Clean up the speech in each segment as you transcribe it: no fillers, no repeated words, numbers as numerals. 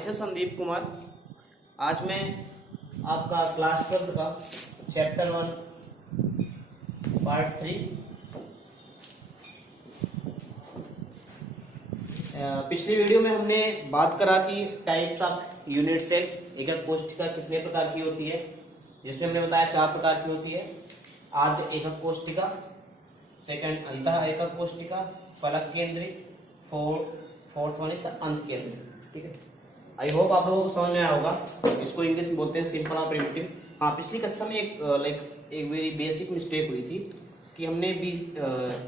My self Sandeep Kumar. आज मैं आपका क्लास 12 का चैप्टर 1 पार्ट 3 पिछली वीडियो में हमने बात करा कि टाइप्स ऑफ यूनिट सेल एकक कोष्ठिका कितने प्रकार की होती है, जिसमें हमने बताया 4 प्रकार की होती है। आद्य एकक कोष्ठिका, सेकंड अंतः एकक कोष्ठिका, फलक केंद्रित, फोर्थ वन इज अंत केंद्रित। ठीक है, आई होप आप लोगों को समझ में आया होगा। इसको इंग्लिश में बोलते हैं सिंपल और प्रिमिटिव। हाँ, पिछली कक्षा में एक वेरी बेसिक मिस्टेक हुई थी कि हमने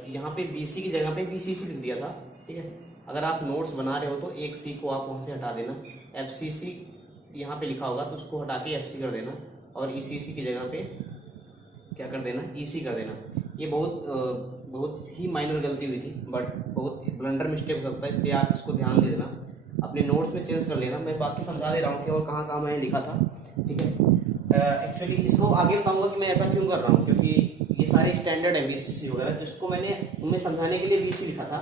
यहाँ पे बीसी की जगह पे बीसीसी लिख दिया था। ठीक है, अगर आप नोट्स बना रहे हो तो एक सी को आप वहां से हटा देना, एफसीसी यहाँ पे लिखा होगा तो उसको हटा के एफसी कर देना और ईसीसी की जगह पे क्या कर देना, ईसी कर देना। ये बहुत ही माइनर गलती हुई थी, बट बहुत ब्लंडर मिस्टेक हो सकता है, इसलिए आप इसको ध्यान दे देना, अपने नोट्स में चेंज कर लेना। मैं बाकी समझा दे रहा हूँ कि और कहाँ मैंने लिखा था। ठीक है, एक्चुअली इसको आगे बताऊंगा कि मैं ऐसा क्यों कर रहा हूँ, क्योंकि ये सारे स्टैंडर्ड है बीसीसी वगैरह, जिसको मैंने तुम्हें समझाने के लिए बीसी लिखा था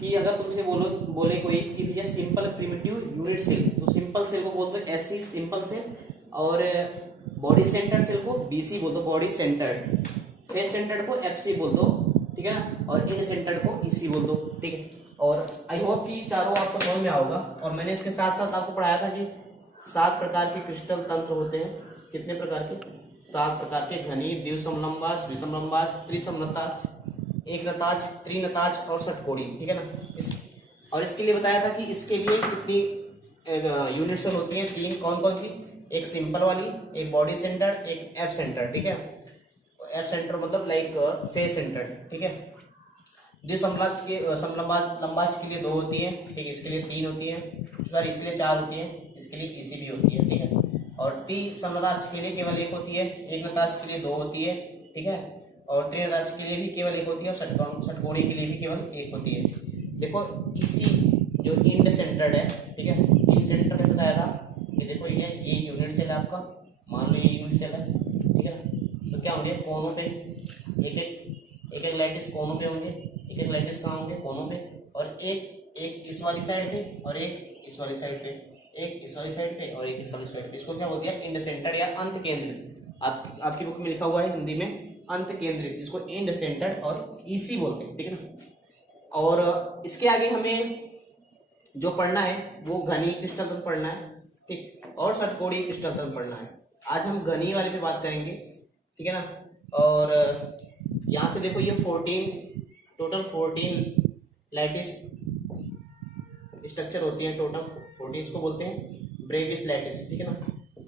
कि अगर तुमसे बोले कोई कि भैया सिंपल प्रिमिटिव यूनिट सेल, तो सिंपल सेल को बोलते हो एससी सिंपल सेल, और बॉडी सेंटर सेल को बीसी बोल दो, बॉडी सेंटर्ड। फेस सेंटर्ड को एफसी बोल दो, ठीक है ना, और इन सेंटर्ड को ईसी बोल दो। ठीक है, और आई होप कि चारों आपको समझ में आओगा। और मैंने इसके साथ साथ आपको पढ़ाया था कि 7 प्रकार के क्रिस्टल तंत्र होते हैं। कितने प्रकार के? 7 प्रकार के, घनी, द्विसमलंबास, विषमलंबास, त्रिसमलताज, एकनताज, त्रिनताज और षटकोणी। ठीक है ना, और इसके लिए बताया था कि इसके लिए कितनी यूनिट सेल होती है, 3। कौन कौन सी? एक सिंपल वाली, एक बॉडी सेंटर, एक एफ सेंटर। ठीक है, एफ सेंटर मतलब लाइक फेस सेंटर। ठीक है, द्विसमलंबाज के लिए 2 होती है। ठीक है, इसके लिए 3 होती है, सॉरी इसके लिए 4 होती है, इसके लिए इसी भी होती है। ठीक है, और त्रिसमलताज के लिए केवल 1 होती है, एकनताज के लिए 2 होती है। ठीक है, और त्रिनताज के लिए भी केवल 1 होती है, और षटकोणी के लिए भी केवल 1 होती है। देखो इसी जो इंड सेंटर्ड है, ठीक है, इन सेंटर कैसे बताया था कि देखो ये यूनिट सेल है आपका, मान लो ये यूनिट सेल है। ठीक है, तो क्या होंगे, कोनों पे एक लैटिस कोनों पे होंगे, एक लैटिस कहाँ होंगे, कोनों पे, और एक इस वाली साइड पे और एक इस वाली साइड पे, एक इस वाली साइड पे और एक इस वाली साइड पे। इसको क्या बोल दिया, इंड सेंटर या अंत केंद्रित। आपकी बुक में लिखा हुआ है हिंदी में अंत केंद्रित, इसको इंड सेंटर और ईसी बोलते हैं। ठीक है ना, और इसके आगे हमें जो पढ़ना है वो घनी क्रिस्टल तंत्र पढ़ना है, ठीक, और षटकोणी क्रिस्टल तंत्र पढ़ना है। आज हम घनी वाले पे बात करेंगे। ठीक है ना, और यहाँ से देखो ये 14 लैटिस स्ट्रक्चर होती है, टोटल 14, इसको बोलते हैं ब्रेविस लैटिस। ठीक है ना,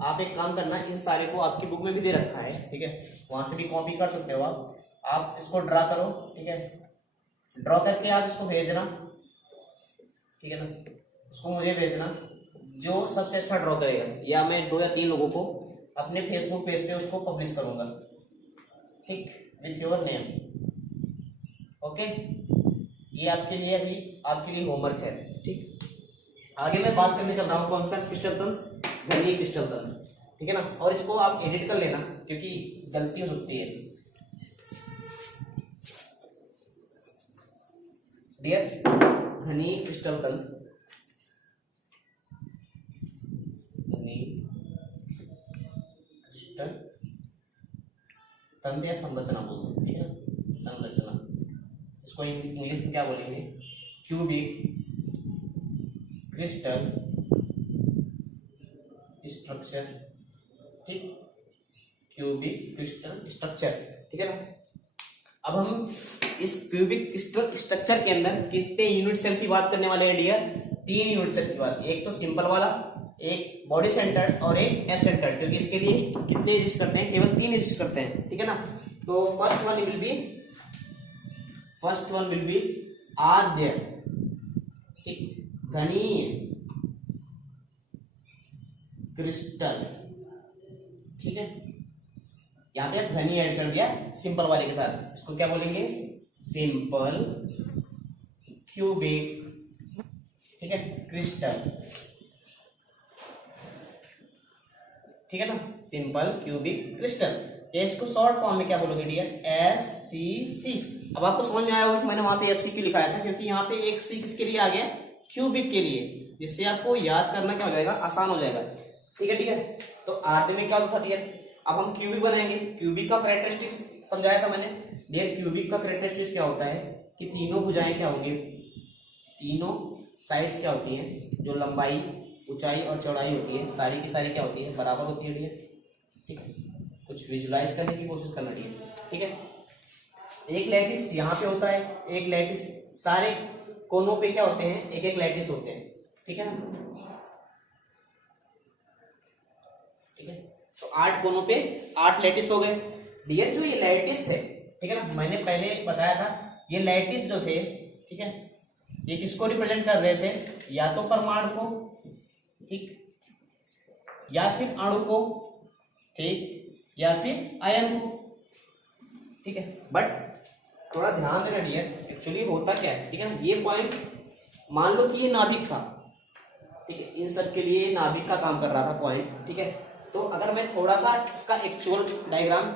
आप एक काम करना, इन सारे को आपकी बुक में भी दे रखा है, ठीक है, वहां से भी कॉपी कर सकते हो आप इसको ड्रा करो। ठीक है, ड्रॉ करके आप इसको भेजना। ठीक है ना, उसको मुझे भेजना, जो सबसे अच्छा ड्रॉ करेगा, या मैं 2 या 3 लोगों को अपने फेसबुक पेज पे उसको पब्लिश करूंगा, ठीक, विथ योर नेम। ओके, ये आपके लिए होमवर्क है। ठीक, आगे मैं बात करने चल रहा हूँ कौन सा क्रिस्टल तंत्र, घनी क्रिस्टल तंत्र। ठीक है ना, और इसको आप एडिट कर लेना क्योंकि गलती हो सकती है। डियर, घनी क्रिस्टल तंत्र, तंत्र या संरचना बोलते हैं। ठीक है ना, संरचना, इसको इंग्लिश में क्या बोलेंगे, क्यूबिक क्रिस्टल स्ट्रक्चर। ठीक, क्यूबिक क्रिस्टल स्ट्रक्चर। ठीक है ना, अब हम इस क्यूबिक क्रिस्टल स्ट्रक्चर के अंदर कितने यूनिट सेल की बात करने वाले हैं डियर? 3 यूनिट सेल की बात, एक तो सिंपल वाला, एक बॉडी सेंटर और एक एफ सेंटर, क्योंकि इसके लिए कितने एग्जिस्ट करते हैं, केवल 3 एग्जिस्ट करते हैं। ठीक है ना, तो फर्स्ट वन विल बी आद्य, ठीक, घनीय क्रिस्टल। ठीक है, यहाँ पे घनी ऐड कर दिया सिंपल वाले के साथ, इसको क्या बोलेंगे, सिंपल क्यूबिक, ठीक है, क्रिस्टल। ठीक है ना, सिंपल क्यूबिक क्रिस्टल। इसको शॉर्ट फॉर्म में क्या बोलोगे डियर, SCC। अब आपको समझ में आया होगा कि मैंने वहां पे SC क्यों लिखाया था, क्योंकि यहाँ पे एक सी किसके लिए आ गया, क्यूबिक के लिए, जिससे आपको याद करना क्या हो जाएगा, आसान हो जाएगा। ठीक है, ठीक है। तो आर्धनिक का था डियर। अब हम क्यूबिक बनाएंगे। क्यूबिक का कैरेक्टरिस्टिक्स समझाया था मैंने डियर। क्यूबिक का कैरेक्टरिस्टिक्स क्या होता है कि तीनों भुजाएं क्या होंगी, तीनों साइड्स क्या होती हैं, जो लंबाई, ऊंचाई और चौड़ाई होती है, सारी की सारी क्या होती है, बराबर होती है डियर। ठीक है, कुछ विजुलाइज करने की कोशिश करना डियर। ठीक है, एक लैटिस यहाँ पे होता है, एक लैटिस, सारे कोनों पे क्या होते हैं, एक एक लैटिस होते हैं। ठीक है ना, ठीक है। तो 8 कोनों पे 8 लैटिस हो गए डियर। जो ये लैटिस थे, ठीक है ना, मैंने पहले बताया था ये लैटिस जो थे, ठीक है, ये किसको रिप्रेजेंट कर रहे थे, या तो परमाणु को, ठीक, या फिर अणु को, ठीक, या फिर आयन को। ठीक है, बट थोड़ा ध्यान देना डियर, एक्चुअली होता क्या है, ठीक है ना, ये पॉइंट मान लो कि ये नाभिक था, ठीक है, इन सब के लिए नाभिक का काम कर रहा था पॉइंट। ठीक है, तो अगर मैं थोड़ा सा इसका एक्चुअल डायग्राम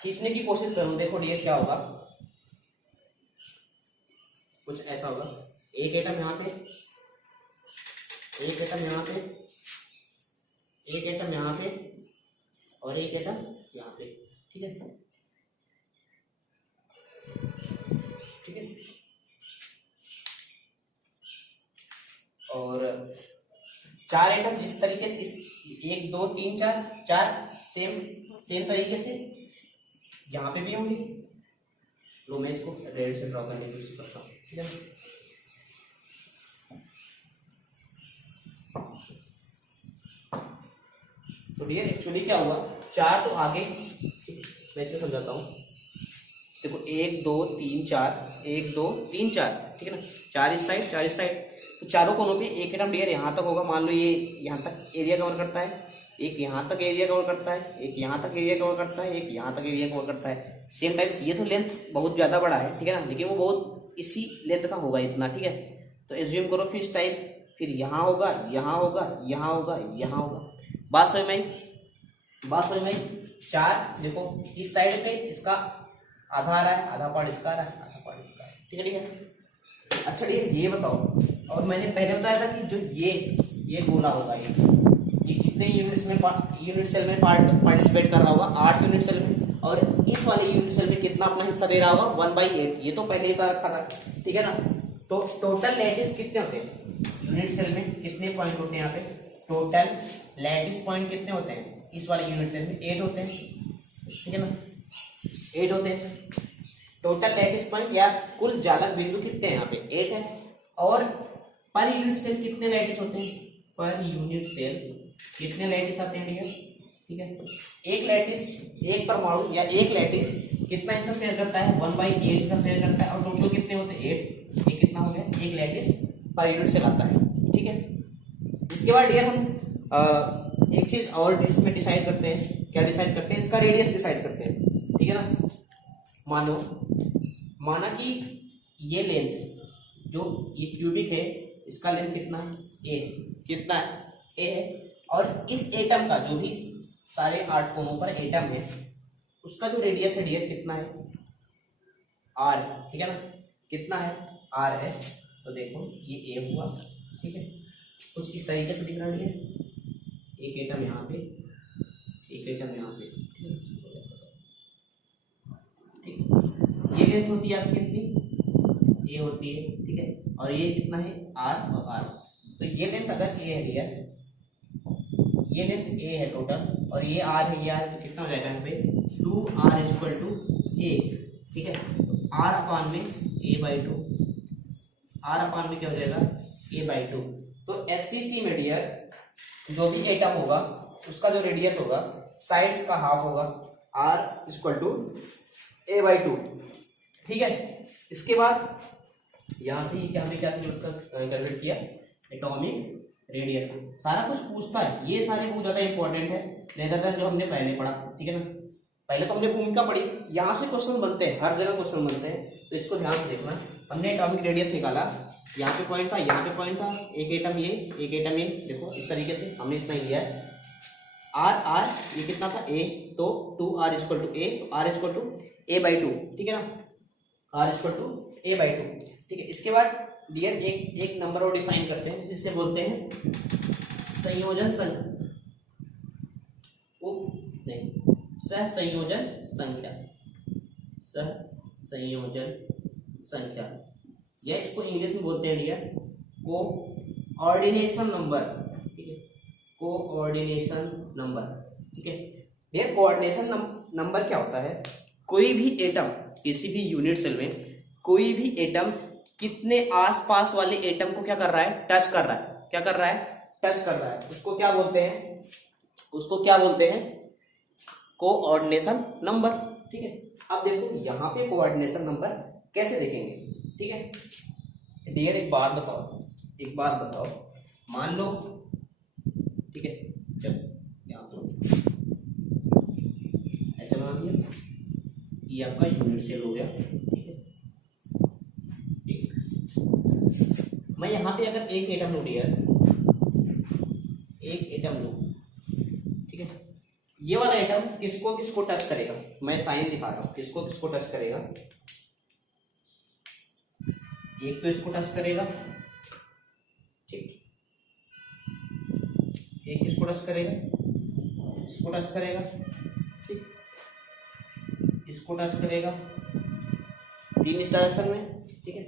खींचने की कोशिश करूं, देखो डियर क्या होगा, कुछ ऐसा होगा। एक एटम यहाँ पे, एक एटम यहाँ पे, एक एटम यहाँ पे और एक एटम यहाँ पे। ठीक है, ठीक है, और 4 एटम जिस तरीके से इस 1 2 3 4 4 सेम तरीके से यहाँ पे भी होंगे। लो मैं इसको रेड से ड्रॉ करने की कोशिश करता हूँ। ठीक है, तो डियर एक्चुअली क्या हुआ, 4 तो आगे, मैं इसमें समझाता हूँ। देखो 1 2 3 4, 1 2 3 4, ठीक है ना, 4 इस साइड 4 इस साइड, तो चारों कोनों पे एक एटम डियर यहाँ तक होगा। मान लो ये यहाँ तक एरिया कवर करता है, एक यहाँ तक एरिया कवर करता है, एक यहाँ तक एरिया कवर करता है, एक यहाँ तक एरिया कवर करता है। सेम टाइप्स ये तो लेंथ बहुत ज्यादा बड़ा है, ठीक है ना, लेकिन वो बहुत इसी लेंथ का होगा इतना। ठीक है, तो एज्यूम करो फिर इस टाइप, फिर यहाँ होगा, यहाँ होगा, यहाँ होगा, यहाँ होगा। बात समझ में, बात समझ में। 4 देखो इस साइड पे इसका आधा आ रहा है, आधा पार्ट इसका आ रहा है, आधा पार्ट इसका है। ठीक है, ठीक है। अच्छा ये बताओ, और मैंने पहले बताया था कि जो ये गोला होगा, ये कितने यूनिट्स में यूनिट सेल में पार्टिसिपेट कर रहा होगा, 8 यूनिट सेल में, और इस वाले यूनिट सेल में कितना अपना हिस्सा दे रहा होगा, 1/8। ये तो पहले ही बता रखा था। ठीक है ना, तो टोटल लैटिस कितने होते हैं यूनिट सेल में, कितने पॉइंट होते हैं यहाँ पे, टोटल लैटिस पॉइंट कितने होते हैं इस वाले यूनिट सेल में, 8 होते हैं। ठीक है ना, 8 होते हैं टोटल लैटिस पॉइंट, या कुल जालक बिंदु कितने हैं यहाँ पे, 8 है। और पर यूनिट सेल कितने लैटिस होते हैं, पर यूनिट सेल कितने लैटिस आते हैं डियर। ठीक है, एक लैटिस, एक परमाणु या एक लैटिस कितना हिस्सा शेयर करता है, 1/8 हिस्सा शेयर करता है, और टोटल कितने होते हैं, 8। ये कितना हो गया, एक लैटिस पर यूनिट सेल आता है। ठीक है, इसके बाद डियर हम एक चीज और इसमें डिसाइड करते हैं। क्या डिसाइड करते हैं, इसका रेडियस डिसाइड करते हैं। ठीक है ना, माना कि ये लेंथ जो ये क्यूबिक है, इसका लेंथ कितना है, ए, कितना है, ए है। और इस एटम का जो भी सारे 8 कोनों पर एटम है, उसका जो रेडियस है डियर कितना है, आर। ठीक है ना, कितना है, आर है। तो देखो ये ए हुआ। ठीक है, कुछ इस तरीके से दिख रहा है, एक एटम यहाँ पे, एक एटम यहाँ पे। ठीक, ये लेंथ होती है आपकी कितनी, ए होती है। ठीक है, और ये कितना है, आर और आर। तो ये लेंथ अगर ए है डियर, ये लेंथ ए है टोटल, और ये आर है, ये आर, तो कितना हो जाएगा यहाँ पे, 2r = a। ठीक है, तो r अपान में a/2, r अपान में क्या हो जाएगा, a/2। तो SCC में डियर जो भी एटम होगा उसका जो रेडियस होगा साइड्स का हाफ होगा, r = a/2। ठीक है, इसके बाद यहां से क्या हमने क्या कैलकुलेट किया, एटॉमिक रेडियस। सारा कुछ पूछता है, ये सारे बहुत ज्यादा इंपॉर्टेंट है रेदर देन जो हमने पहले पढ़ा। ठीक है ना, पहले तो हमने भूमिका पढ़ी, यहाँ से क्वेश्चन बनते हैं, हर जगह क्वेश्चन बनते हैं, तो इसको ध्यान से देखना। हमने एटॉमिक रेडियस निकाला, यहाँ पे पॉइंट था, यहाँ पे पॉइंट था, एक एटम ये, एक एटम ये, देखो इस तरीके से हमने इतना लिया है। आर ये कितना था, ए, तो 2r = a, तो r = a/2। ठीक है ना, r = a/2। ठीक है, इसके बाद डियर एक नंबर और डिफाइन करते हैं जिससे बोलते हैं संयोजन सहसंयोजन संख्या, सहसंयोजन संख्या, या इसको इंग्लिश में बोलते हैं डियर कोऑर्डिनेशन नंबर। ठीक है, कोऑर्डिनेशन नंबर। ठीक है डियर, कोऑर्डिनेशन नंबर क्या होता है? कोई भी एटम किसी भी यूनिट सेल में कोई भी एटम कितने आसपास वाले एटम को क्या कर रहा है? टच कर रहा है। क्या कर रहा है? टच कर रहा है। उसको क्या बोलते हैं? उसको क्या बोलते हैं? Coordination number. ठीक है, अब देखो यहाँ पे कोऑर्डिनेशन नंबर कैसे देखेंगे। ठीक है डियर, एक बात बताओ, मान लो, ठीक है चलो यहाँ तो ऐसे मान लिया ये आपका यूनिट सेल हो गया। ठीक है, ठीक, मैं यहाँ पे अगर एक एटम लूँ डियर, एक एटम लूँ, ठीक है, ये वाला एटम किसको किसको टच करेगा? मैं साइन दिखा रहा हूँ, किसको किसको टच करेगा। एक तो इसको टच करेगा, ठीक, एक इसको टच करेगा, इसको टच करेगा, ठीक, इसको टच करेगा, 3 इस डायरेक्शन में। ठीक है,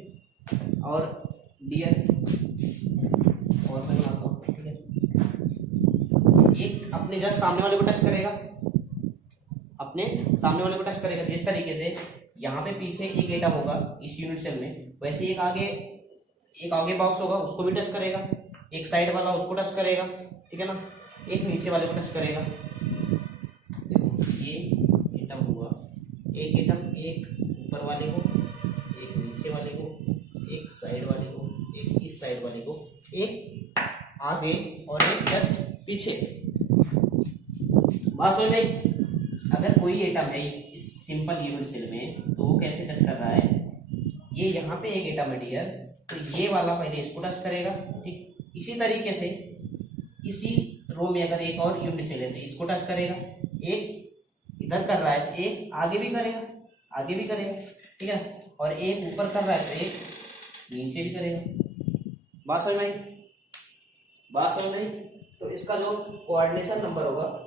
और डियर और मैं बनाता हूँ। ठीक है, एक अपने जस्ट सामने वाले को टच करेगा, अपने सामने वाले को टच करेगा। जिस तरीके से यहाँ पे पीछे एक एटम होगा इस यूनिट सेल में, वैसे एक आगे बॉक्स होगा, उसको भी टच करेगा। एक साइड वाला उसको टच करेगा, ठीक है ना, एक नीचे वाले को टच करेगा। ये एटम हुआ, एक एटम एक ऊपर वाले को, एक नीचे वाले को, एक साइड वाले को, एक इस साइड वाले को, एक आगे और एक जस्ट पीछे। बात समझ में? अगर कोई एटम है इस सिंपल यूनिट सेल में तो वो कैसे टच कर रहा है? ये यहाँ पे एक एटम है डियर, तो ये वाला पहले इसको टच करेगा। ठीक, इसी तरीके से इसी रो में अगर एक और यूनिट सेल है तो इसको टच करेगा। एक इधर कर रहा है तो एक आगे भी करेगा, आगे भी करेगा। ठीक है, और एक ऊपर कर रहा है तो एक नीचे भी करेगा। बात समझ में? बात समझ में? तो इसका जो कोऑर्डिनेशन नंबर होगा,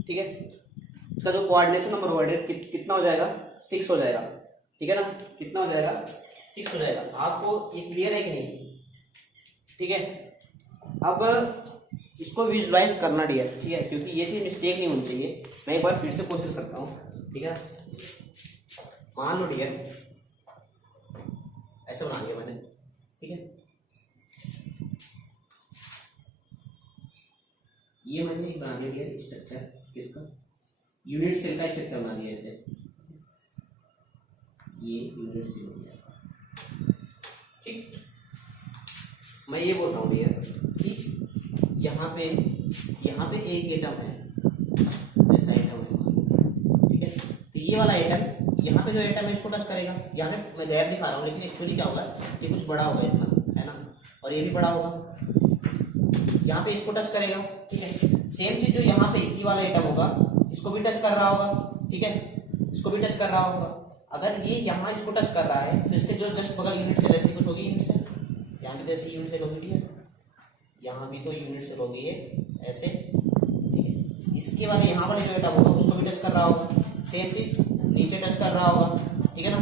ठीक है, इसका जो कोऑर्डिनेशन नंबर होगा कितना हो जाएगा? 6 हो जाएगा। ठीक है ना, कितना हो जाएगा? 6 हो जाएगा। आपको ये क्लियर है कि नहीं? ठीक है, अब इसको विजुलाइज करना डियर। ठीक है, क्योंकि ये चीज मिस्टेक नहीं होनी चाहिए। मैं एक बार फिर से कोशिश करता हूँ। ठीक है, मान लो डियर ऐसे बना लिया मैंने। ठीक है, ये मैंने बना लिया डियर स्ट्रक्चर, किसका? यूनिट सेल का स्ट्रक्चर बना दिया ऐसे। ये यूनिट सेल हो गया। ठीक, मैं ये बोल रहा हूँ डियर कि यहाँ पे एक एटम है, ऐसा एटम है। ठीक है, तो ये वाला एटम, यहाँ पे जो एटम है इसको टच करेगा। यहाँ पे मैं गैप दिखा रहा हूँ, लेकिन एक्चुअली क्या होगा, ये कुछ बड़ा होगा इतना, है ना, और ये भी बड़ा होगा। यहाँ पे इसको टच करेगा। ठीक है, सेम चीज जो यहाँ पे ई वाला एटम होगा इसको भी टच कर रहा होगा। ठीक है, इसको भी टच कर रहा होगा। अगर ये यहाँ इसको टच कर रहा है तो इसके जो जस्ट बगल यूनिट सेल ऐसी कुछ होगी, यूनिट सेल यहाँ पे जैसे यूनिट सेल होगी, यहाँ भी तो यूनिट सेल होगी ये ऐसे। ठीक है, इसके वाले यहाँ वाले जो एटम होगा उसको भी टच कर रहा होगा। सेम चीज नीचे टच कर रहा होगा। ठीक है ना,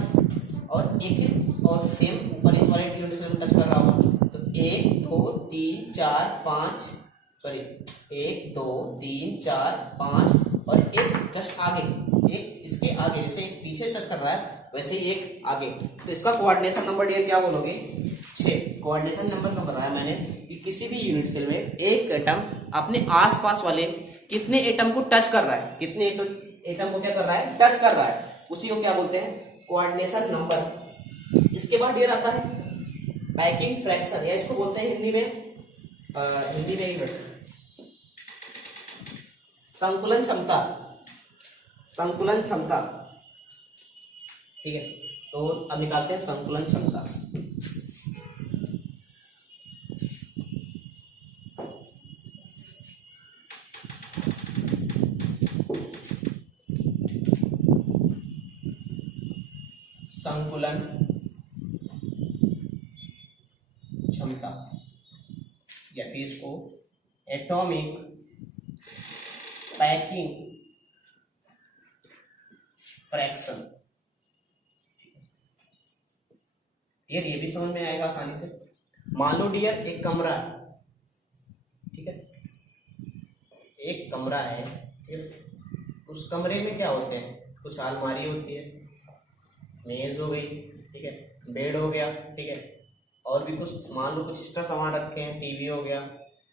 और एक चीज और सेम ऊपर इस वाले यूनिट सेल में टच कर रहा होगा। तो 1 2 3 4 5, सॉरी 1 2 3 4 5, और एक जस्ट आगे, एक इसके आगे, जैसे एक पीछे टच कर रहा है वैसे एक आगे। तो इसका कोऑर्डिनेशन नंबर डियर क्या बोलोगे? 6। कोऑर्डिनेशन नंबर का बताया मैंने कि किसी भी यूनिट सेल में एक एटम अपने आसपास वाले कितने एटम को टच कर रहा है, कितने एटम को क्या कर रहा है? टच कर रहा है, उसी को क्या बोलते हैं? Coordination number. इसके बाद डियर आता है पैकिंग फ्रैक्शन, या इसको बोलते हैं हिंदी में ही संकुलन क्षमता। संकुलन क्षमता। ठीक है, तो अब निकालते हैं संकुलन क्षमता। संकुलन क्षमता या फिर इसको एटॉमिक पैकिंग फ्रैक्शन। डियर ये भी समझ में आएगा आसानी से। मान लो डियर एक कमरा है, ठीक है, एक कमरा है, उस कमरे में क्या होते हैं, कुछ अलमारी होती है, मेज हो गई, ठीक है, बेड हो गया, ठीक है, और भी कुछ मान लो कुछ एक्स्ट्रा सामान रखे हैं, टीवी हो गया,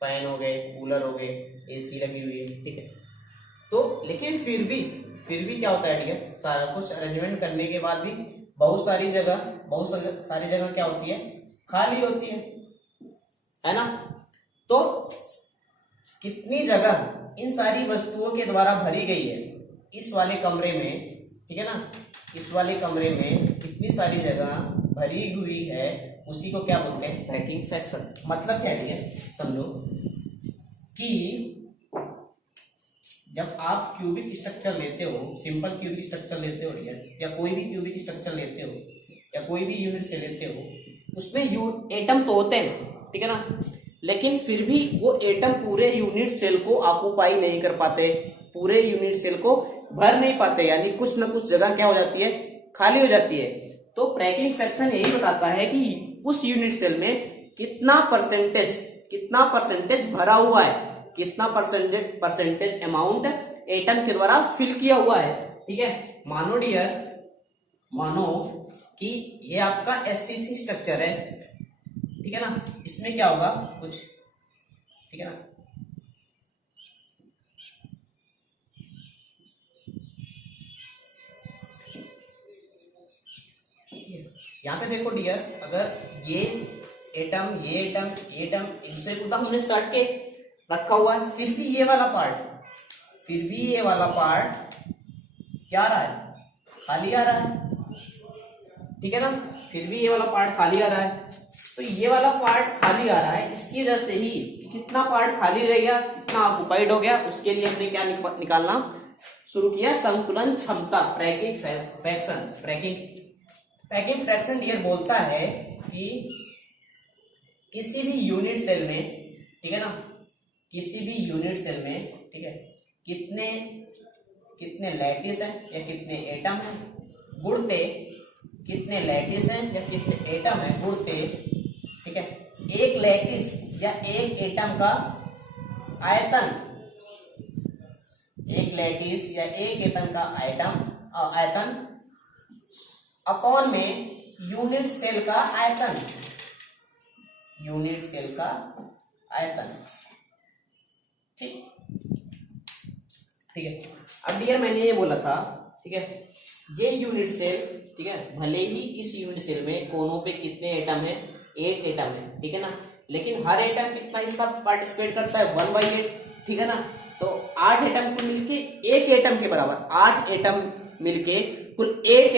फैन हो गए, कूलर हो गए, एसी लगी हुई है, ठीक है। तो लेकिन फिर भी क्या होता है डियर, सारा कुछ अरेंजमेंट करने के बाद भी बहुत सारी जगह क्या होती है, खाली होती है ना। तो कितनी जगह इन सारी वस्तुओं के द्वारा भरी गई है इस वाले कमरे में, ठीक है ना, इस वाले कमरे में कितनी सारी जगह भरी हुई है, उसी को क्या बोलते हैं, पैकिंग फ्रैक्शन। मतलब क्या है, समझो कि जब आप क्यूबिक स्ट्रक्चर लेते हो, सिंपल क्यूबिक स्ट्रक्चर लेते हो या कोई भी क्यूबिक स्ट्रक्चर लेते हो या कोई भी यूनिट से लेते हो, उसमें एटम तो होते हैं, ठीक है ना, लेकिन फिर भी वो एटम पूरे यूनिट सेल को ऑक्युपाई नहीं कर पाते, पूरे यूनिट सेल को भर नहीं पाते, यानी कुछ ना कुछ जगह क्या हो जाती है, खाली हो जाती है। तो पैकिंग फ्रैक्शन यही बताता है कि उस यूनिट सेल में कितना परसेंटेज भरा हुआ है, कितना परसेंटेज अमाउंट एटम के द्वारा फिल किया हुआ है, ठीक है। मानो डियर, मानो कि ये आपका एससीसी स्ट्रक्चर है, ठीक है ना, इसमें क्या होगा कुछ, ठीक है ना, यहाँ पे देखो डियर, अगर ये एटम इनसे एकदम हमने सट के रखा हुआ है, फिर भी ये वाला पार्ट क्या आ रहा है, खाली आ रहा है, ठीक है ना, फिर भी ये वाला पार्ट खाली आ रहा है। तो ये वाला पार्ट खाली आ रहा है, इसकी वजह से ही कितना पार्ट खाली रह गया, कितना ऑक्युपाइड हो गया, उसके लिए हमने क्या निकालना शुरू किया, संकुलन क्षमता, पैकिंग फ्रैक्शन डियर बोलता है कि किसी भी यूनिट सेल में, ठीक है ना, किसी भी यूनिट सेल में, ठीक है, कितने लैटिस हैं या कितने एटम हैं गुणते, कितने लैटिस हैं या कितने एटम हैं गुणते, ठीक है, एक लैटिस या एक एटम का आयतन, एक लैटिस या एक एटम का आयतन अपॉन में यूनिट सेल का आयतन, ठीक है। अब डियर मैंने ये बोला था, ठीक है, ये यूनिट सेल, ठीक है, भले ही इस यूनिट सेल में कोनों पे कितने एटम है, 8 एटम है, ठीक है ना, लेकिन हर एटम कितना हिस्सा पार्टिसिपेट करता है, 1/8, ठीक है ना। तो 8 एटम को मिलके एक एटम के बराबर, 8 एटम मिलके कुल एक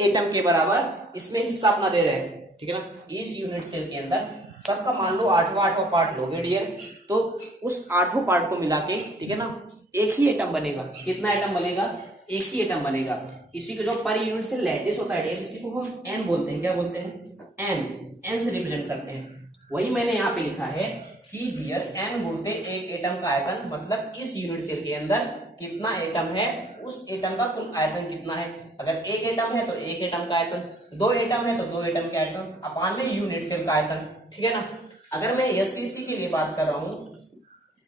एटम के बराबर इसमें हिस्सा अपना दे रहे हैं, ठीक है ना। इस यूनिट सेल के अंदर सबका मान लो 8वां पार्ट लोगे डियर, तो उस 8 पार्ट को मिला के, ठीक है ना, एक ही एटम बनेगा। कितना एटम बनेगा, एक ही एटम बनेगा। इसी को जो पर यूनिट से लैटिस होता है, इसी को हम एन बोलते हैं, क्या बोलते हैं, एन से रिप्रेजेंट करते हैं। वही मैंने यहाँ पे लिखा है कि डियर एन गुणते एक एटम का आयतन, मतलब इस यूनिट सेल के अंदर कितना एटम है, उस एटम का कुल आयतन कितना है। अगर एक एटम है तो एक एटम का आयतन, 2 एटम है तो 2 एटम का आयतन अपान में यूनिट सेल का आयतन, ठीक है ना। अगर मैं एससीसी के लिए बात कर रहा हूं,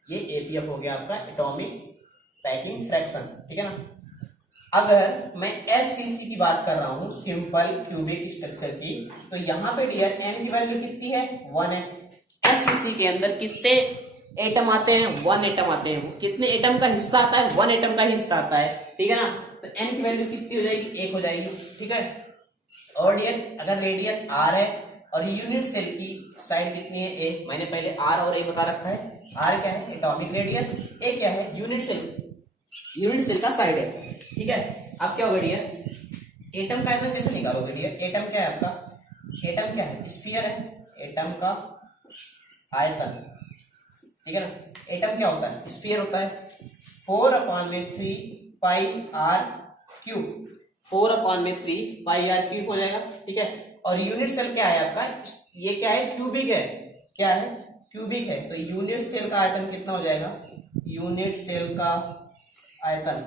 ये एपीएफ हो गया आपका एटॉमिक पैकिंग फ्रैक्शन, ठीक है ना। अगर मैं एससीसी की बात कर रहा हूं, सिंपल क्यूबिक स्ट्रक्चर की, तो यहाँ पे डियर एन की वैल्यू कितनी है, 1 है। एससीसी के अंदर कितने एटम आते हैं, 1 एटम आते हैं। कितने एटम का हिस्सा आता है, 1 एटम का हिस्सा आता है, ठीक है ना। तो एन की वैल्यू कितनी हो जाएगी, 1 हो जाएगी, ठीक है। और डियर अगर रेडियस आर है और यूनिट सेल की साइड कितनी है, ए, मैंने पहले आर और ए बता रखा है। आर क्या है, एटॉमिक रेडियस, ए क्या है, यूनिट सेल का साइड है, ठीक है। अब क्या होगा डियर, एटम का आयतन कैसे निकालोगे डियर, एटम क्या है आपका, एटम क्या है, स्फीयर है, एटम का आयतन, ठीक है ना। एटम क्या होता है, स्फीयर होता है, 4/3 pi r cube, 4/3 pi r cube हो जाएगा, ठीक है। और यूनिट सेल क्या है आपका, ये क्या है, क्यूबिक है, क्या है, क्यूबिक है। तो यूनिट सेल का आयतन कितना हो जाएगा, यूनिट सेल का आयतन,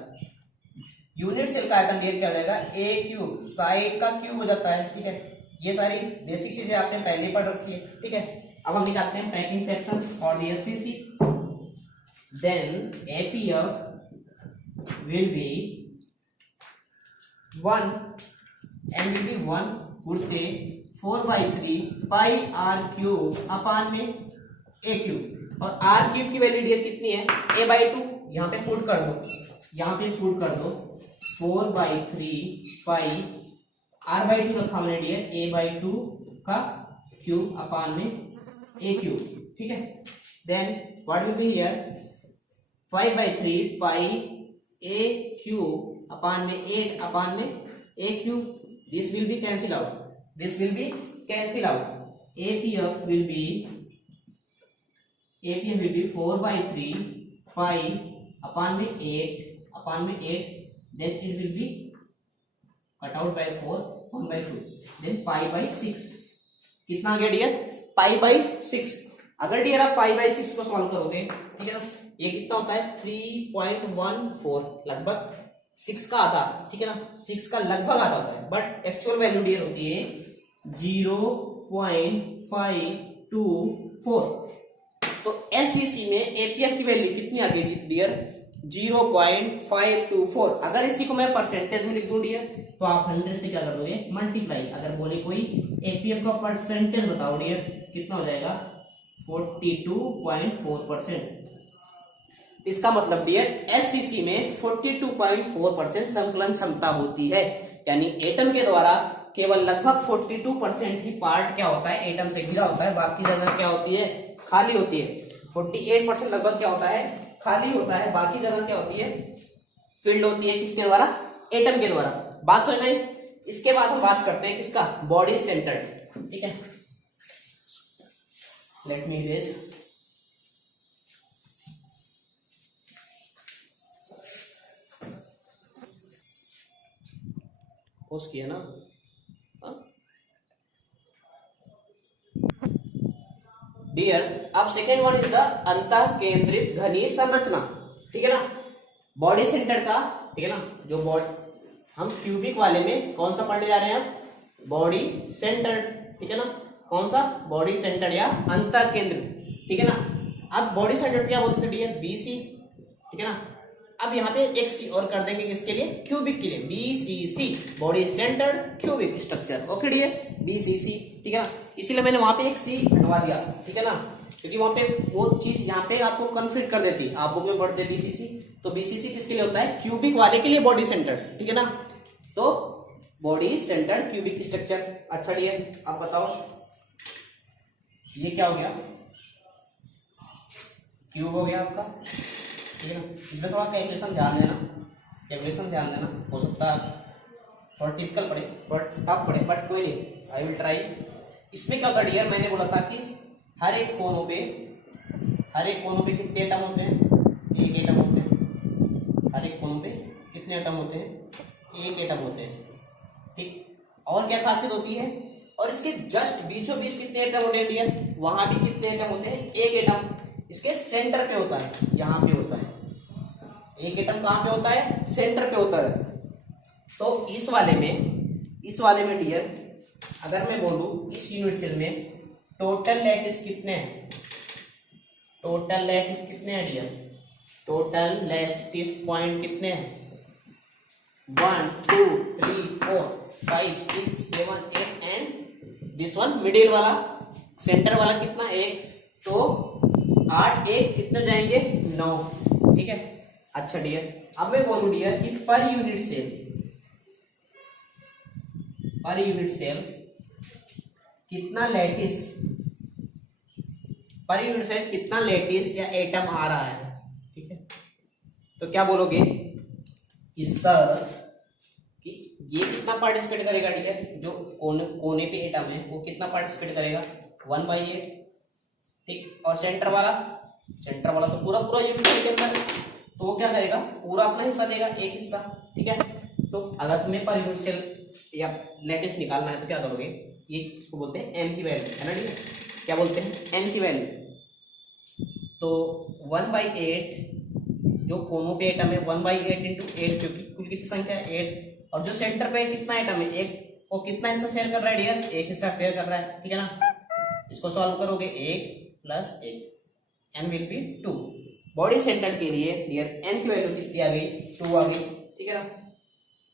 यूनिट सेल का आयतन डियर क्या हो जाएगा, ए क्यूब, साइड का क्यूब हो जाता है, ठीक है। ये सारी बेसिक चीजें आपने पहले पढ़ रखी है, ठीक है। अब हम निकालते हैं पैकिंग फ्रैक्शन और SCC. Then APF will be 1 and will be 1 गुणते 4/3 पाई आर क्यूब अपान में ए क्यूब। और आर क्यूब की वैल्यू डियर कितनी है, a/2, यहाँ पे पुट कर दो, यहाँ पे पुट कर दो 4/3 पाई r/2 रखा हमने डियर, a/2 का क्यूब अपान में a क्यूब, ठीक है। Then what will be here 5/3 pi a cube upon में 8 अपान में a cube. This will be cancel out, this will be cancel out. APF will be 4/3 pi upon में 8, then it will be cut out by 4, 1/2, then π/6। कितना आ गया dear, π/6। अगर dear आप π/6 को solve करोगे, ठीक है ना, ये कितना होता है 3.14, लगभग 6 का आधा, ठीक है ना, 6 का लगभग आधा होता है, बट एक्चुअल वैल्यू डियर होती है 0.524। तो एससीसी में एपीएफ की वैल्यू कितनी आ गई डियर, 0.524। अगर इसी को मैं परसेंटेज में लिख दूं डियर, तो आप 100 से क्या कर दोगे, मल्टीप्लाई। अगर बोले कोई एपीएफ का परसेंटेज बताओ डियर, कितना हो जाएगा 42.4%। इसका मतलब डियर एससीसी में 42.4% संकलन क्षमता होती है, यानी एटम के द्वारा केवल लगभग 42% ही पार्ट क्या होता है, एटम से घिरा होता है, बाकी जगह क्या होती है, खाली होती है। 48% लगभग क्या होता है, खाली होता है, बाकी जगह क्या होती है, फिल्ड होती है, किसके द्वारा, एटम के द्वारा। बात समझ में। इसके बाद हम बात करते हैं किसका, बॉडी सेंटर्ड, ठीक है। Let me erase. पोस्ट किया ना, डियर। अब सेकेंड वन इज द अंतः केंद्रित घनीय संरचना, ठीक है ना, बॉडी सेंटर का, ठीक है ना। जो बॉडी हम क्यूबिक वाले में कौन सा पढ़ने जा रहे हैं, बॉडी सेंटर, ठीक है ना, कौन सा, बॉडी सेंटर या अंतः केंद्रित, ठीक है ना। अब बॉडी सेंटर क्या बोलते हैं डियर, बीसी, ठीक है ना। अब यहाँ पे एक सी और कर देंगे, किसके लिए, क्यूबिक के लिए, BCC, body centre cubic structure, okay dear, BCC, ठीक है ना। इसीलिए मैंने वहां पे एक सी हटवा दिया, ठीक है ना, क्योंकि वहां पे वो चीज यहाँ पे आपको कंफ्यूज कर देती, आप बुक में पढ़ते बीसीसी। तो बीसीसी किसके लिए होता है, क्यूबिक वाले के लिए बॉडी सेंटर, ठीक है ना। तो बॉडी सेंटर क्यूबिक स्ट्रक्चर। अच्छा डियर, अब बताओ ये क्या हो गया, क्यूब हो गया आपका, ठीक है ना। इसमें थोड़ा कैलकुलेशन ध्यान देना, कैलकुलेशन ध्यान देना, हो सकता है थोड़ा टिपिकल पड़े, बट टफ पड़े, बट कोई नहीं, आई विल ट्राई। इसमें क्या होता है डियर, मैंने बोला था कि हर एक कोनों पे कितने एटम होते हैं, एक एटम होते हैं। हर एक कोनों पे कितने एटम होते हैं, एक एटम होते हैं, ठीक। और क्या खासियत होती है, और इसके जस्ट बीचों बीच कितने एटम होते हैं डियर, वहां भी कितने एटम होते हैं, एक एटम इसके सेंटर पे होता है, यहाँ पे होता है। एक एटम कहाँ पे होता है, सेंटर पे होता है। तो इस वाले में डियर, अगर मैं बोलूं इस यूनिट सेल में टोटल लैटिस कितने हैं, टोटल लैटिस कितने हैं डियर, टोटल लैटिस पॉइंट कितने हैं, 1 2 3 4 5 6 7 8 एंड दिस वन मिडिल वाला, सेंटर वाला कितना, एक। तो 8 एक कितने जाएंगे, 9, ठीक है। अच्छा डियर, अब मैं बोलूं डियर कि पर यूनिट सेल कितना लैटिस, पर यूनिट सेल कितना लैटिस या एटम आ रहा है, ठीक है। तो क्या बोलोगे इस कि ये कितना पार्टिसिपेट करेगा डियर, जो कोने पे एटम है वो कितना पार्टिसिपेट करेगा, 1/8, ठीक। और सेंटर वाला तो पूरा यूनिट सेल के अंदर, तो वो क्या करेगा, पूरा अपना हिस्सा देगा, एक हिस्सा, ठीक है। तो अगर तुम्हें पर यूनिट सेल या लेटेस्ट निकालना है तो क्या करोगे, ये इसको बोलते हैं एम की वैल्यू, है ना। ठीक है, क्या बोलते हैं, एम की वैल्यू। तो 1/8 जो कोनों पे एटम है, 1/8 इंटू 8, क्योंकि कुल कितनी संख्या है 8, और जो सेंटर पे कितना एटम है एक, वो कितना हिस्सा शेयर कर रहा है डियर, एक हिस्सा शेयर कर रहा है, ठीक है ना। इसको सॉल्व करोगे 1 + 1, n will be 2। Body centre के लिए डियर n की वैल्यू कितनी आ गई, 2 आ गई, ठीक है ना।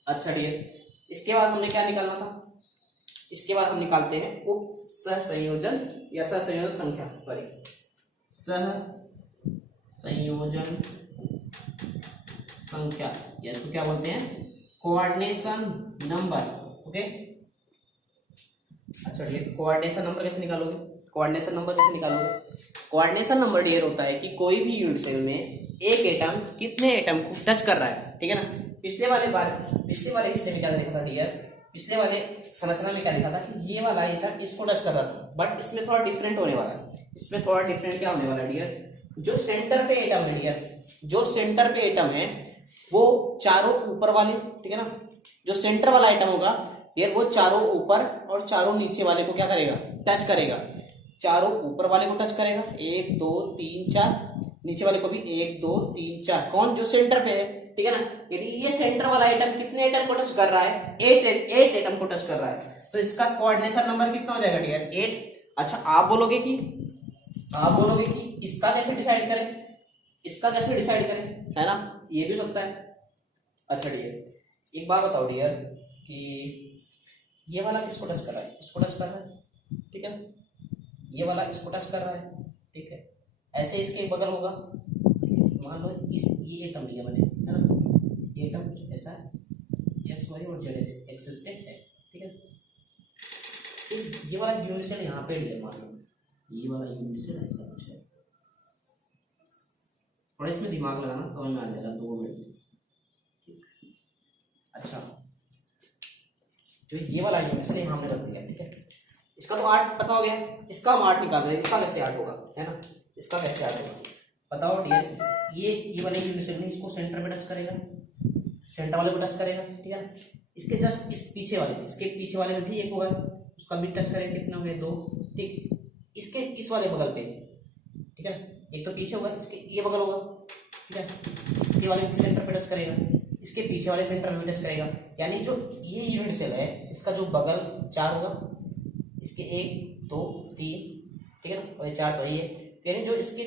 अच्छा डियर, इसके बाद हमने क्या निकालना था, इसके बाद हम निकालते हैं उप सहसंयोजन या सहसंयोजन संख्या, सॉरी सहसंयोजन संख्या, या इसको क्या बोलते हैं, कोऑर्डिनेशन नंबर। ओके, अच्छा डियर, कोऑर्डिनेशन नंबर कैसे निकालोगे, कोऑर्डिनेशन नंबर कैसे निकालोगे, कोऑर्डिनेशन नंबर डियर होता है कि कोई भी यूनिट सेल में एक एटम कितने एटम को टच कर रहा है, ठीक है ना। पिछले वाले हिस्से में क्या देखा था डियर, पिछले वाले संरचना में क्या देखा था कि ये वाला एटम इसको टच कर रहा था, बट इसमें थोड़ा डिफरेंट होने वाला है। इसमें थोड़ा डिफरेंट क्या होने वाला है डियर, जो सेंटर पे एटम है डियर, जो सेंटर पे एटम है वो चारों ऊपर वाले, ठीक है ना, जो सेंटर वाला एटम होगा डियर वो चारों ऊपर और चारों नीचे वाले को क्या करेगा, टच करेगा। चारों ऊपर वाले को टच करेगा, 1 2 3 4, नीचे वाले को भी 1 2 3 4, कौन, जो सेंटर पे है, ठीक है ना। यदि ये सेंटर वाला एटम कितने एटम को टच कर रहा है, 8 एटम को टच कर रहा है, तो इसका कोऑर्डिनेशन नंबर कितना हो जाएगा डियर, 8। अच्छा, आप बोलोगे कि इसका कैसे डिसाइड करें, इसका कैसे डिसाइड करें, है ना, ये भी हो सकता है। अच्छा डियर, एक बात बताओ डियर कि ये वाला किसको टच कर रहा है, इसको टच कर रहा है, ठीक है, ये वाला इसको टच कर रहा है, ठीक है। ऐसे इसके बगल होगा, मान लो इस ये एटम लिया मैंने, है ना, ये एटम कुछ ऐसा एक्स वाई और जेड एक्सिस पे है, ठीक है। तो ये वाला यूनिट सेल यहाँ पे लिया, मान लो ये वाला यूनिट सेल ऐसा कुछ है, थोड़ा इसमें दिमाग लगाना, समझ में आ जाएगा 2 मिनट में। अच्छा, जो ये वाला यूनिट सेल यहाँ हमने रख दिया, ठीक है, इसका तो 8 पता हो गया, इसका हम 8 निकाल रहे हैं, इसका कैसे 8 होगा, है ना, इसका कैसे 8 होगा बताओ डियर। ये वाले यूनिट सेल में इसको सेंटर पे टच करेगा, सेंटर वाले को टच करेगा, ठीक है। इसके जस्ट इस पीछे वाले, इसके पीछे वाले में भी एक होगा, उसका भी टच करेगा, कितना हो गया 2, ठीक। इसके इस वाले बगल पे, ठीक है, एक तो पीछे होगा, इसके ये बगल होगा, ठीक है, इसके वाले सेंटर पे टच करेगा, इसके पीछे वाले सेंटर में टच करेगा, यानी जो ये यूनिट सेल है इसका जो बगल 4 होगा, इसके 1 2 3, ठीक है ना, और 4 तो ये, यानी जो इसके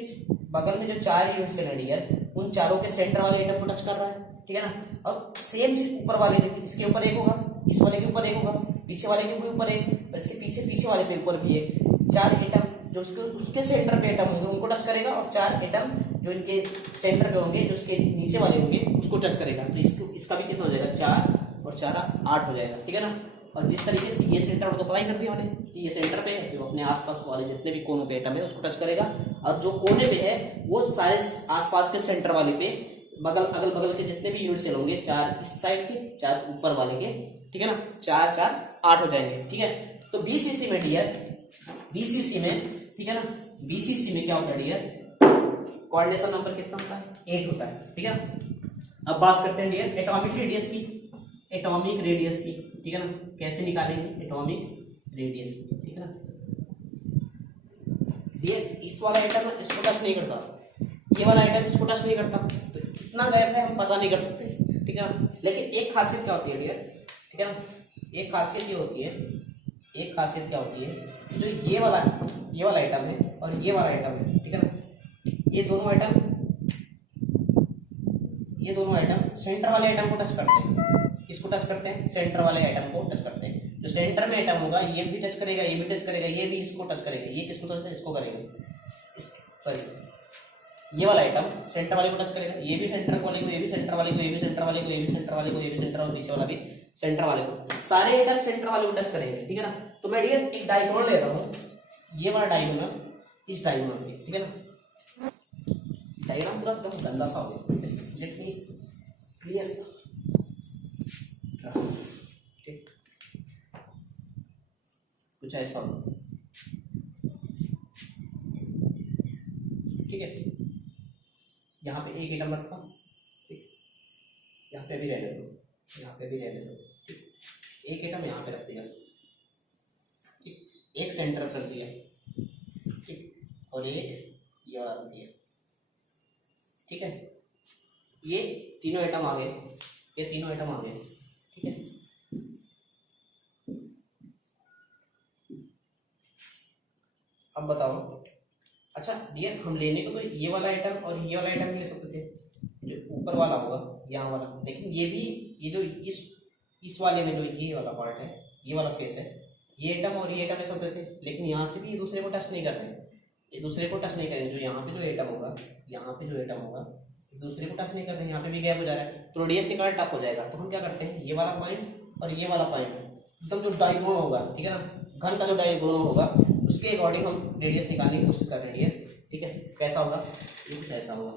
बगल में जो 4 यूनिट सेल है डियर, उन चारों के सेंटर वाले एटम को टच कर रहा है, ठीक है ना। और सेम ऊपर वाले, इसके ऊपर एक होगा, इस वाले के ऊपर एक होगा, पीछे वाले के ऊपर एक, और इसके पीछे वाले के ऊपर भी एक, 4 एटम जो उसके सेंटर पे एटम होंगे उनको टच करेगा, और 4 एटम जो इनके सेंटर पे होंगे, जो उसके नीचे वाले होंगे उसको टच करेगा। तो इसका भी कितना हो जाएगा, 4 और 4 8 हो जाएगा, ठीक है ना। और जिस तरीके से ये सेंटर तो पता ही कर दिया हमने कि ये सेंटर पे है, जो अपने आसपास वाले जितने भी कोनों पे एटम है उसको टच करेगा, और जो कोने पे है वो सारे आसपास के सेंटर वाले पे, अगल बगल के जितने भी यूनिट सेल होंगे, 4 इस साइड के 4 ऊपर वाले के, ठीक है ना, 4 4 8 हो जाएंगे, ठीक है। तो बीसीसी में डियर, बीसीसी में, ठीक है ना, बीसीसी में क्या होता है डियर, कोऑर्डिनेशन नंबर कितना होता है, 8 होता है, ठीक है ना। अब बात करते हैं डियर एटॉमिक रेडियस की, एटॉमिक रेडियस की, ठीक है ना, कैसे निकालेंगे एटॉमिक रेडियस, ठीक है ना। डियर इस वाला एटम इसको टच नहीं करता, ये वाला एटम इसको टच नहीं करता, तो कितना गैप है हम पता नहीं कर सकते, ठीक है ना। लेकिन एक खासियत क्या होती है डियर, ठीक है ना, एक खासियत ये होती है, एक खासियत क्या होती है, जो ये वाला एटम है और ये वाला एटम है, ठीक है ना, ये दोनों एटम सेंटर वाले एटम को टच करते हैं। किसको टच करते हैं, सेंटर वाले एटम को टच करते हैं। जो सेंटर में एटम होगा ये भी टच करेगा, ये भी टच करेगा, ये भी इसको टच करेगा, ये किसको टच करेगा, इसको करेगा, सॉरी ये वाला एटम सेंटर वाले को टच करेगा, ये भी सेंटर वाले को, ये भी सेंटर वाले को, ये भी सेंटर वाले को, ये भी सेंटर वाले को, ये भी सेंटर और पीछे वाला भी सेंटर वाले को, सारे एटम सेंटर वाले को टच करेंगे, ठीक है ना। तो मैं डियर एक डायगोनल ले रहा हूँ, ये वाला डायगोनल इस डायगोनल पे, ठीक है ना। डायग्राम पूरा एकदम गंदा सा हो गया, लेट मी क्लियर, ठीक, कुछ ऐसा हो, ठीक है। यहाँ पे एक एटम रखा, ठीक, यहाँ पे भी रहने दो, यहाँ पे भी रहने दो, एक एटम यहाँ पे रख दिया, एक सेंटर पर रख दिया, ठीक, और एक ये वाला रख दिया, ठीक है। ये तीनों एटम आ गए, ये तीनों एटम आ गए, ठीक है। अब बताओ, अच्छा डियर, हम लेने को तो ये वाला आइटम और ये वाला आइटम भी ले सकते थे, जो ऊपर वाला होगा यहाँ वाला, लेकिन ये भी, ये जो इस वाले में जो ये वाला पार्ट है, ये वाला फेस है, ये आइटम और ये आइटम ले सकते थे, लेकिन यहाँ से भी ये दूसरे को टच नहीं कर रहे हैं, ये दूसरे को टच नहीं करेंगे। जो यहाँ पे जो आइटम होगा, यहाँ पे जो आइटम होगा, दूसरे को टच नहीं कर रहे हैं, यहाँ पे भी गैप हो जा रहा है, तो रेडियस निकालना टफ हो जाएगा। तो हम क्या करते हैं, ये वाला पॉइंट और ये वाला पॉइंट एकदम जो डायगोनल होगा, ठीक है ना, घन का जो डायगोनल होगा उसके अकॉर्डिंग हम रेडियस निकालने की कोशिश कर रहे हैं, ठीक है। कैसा होगा, ये कुछ ऐसा होगा,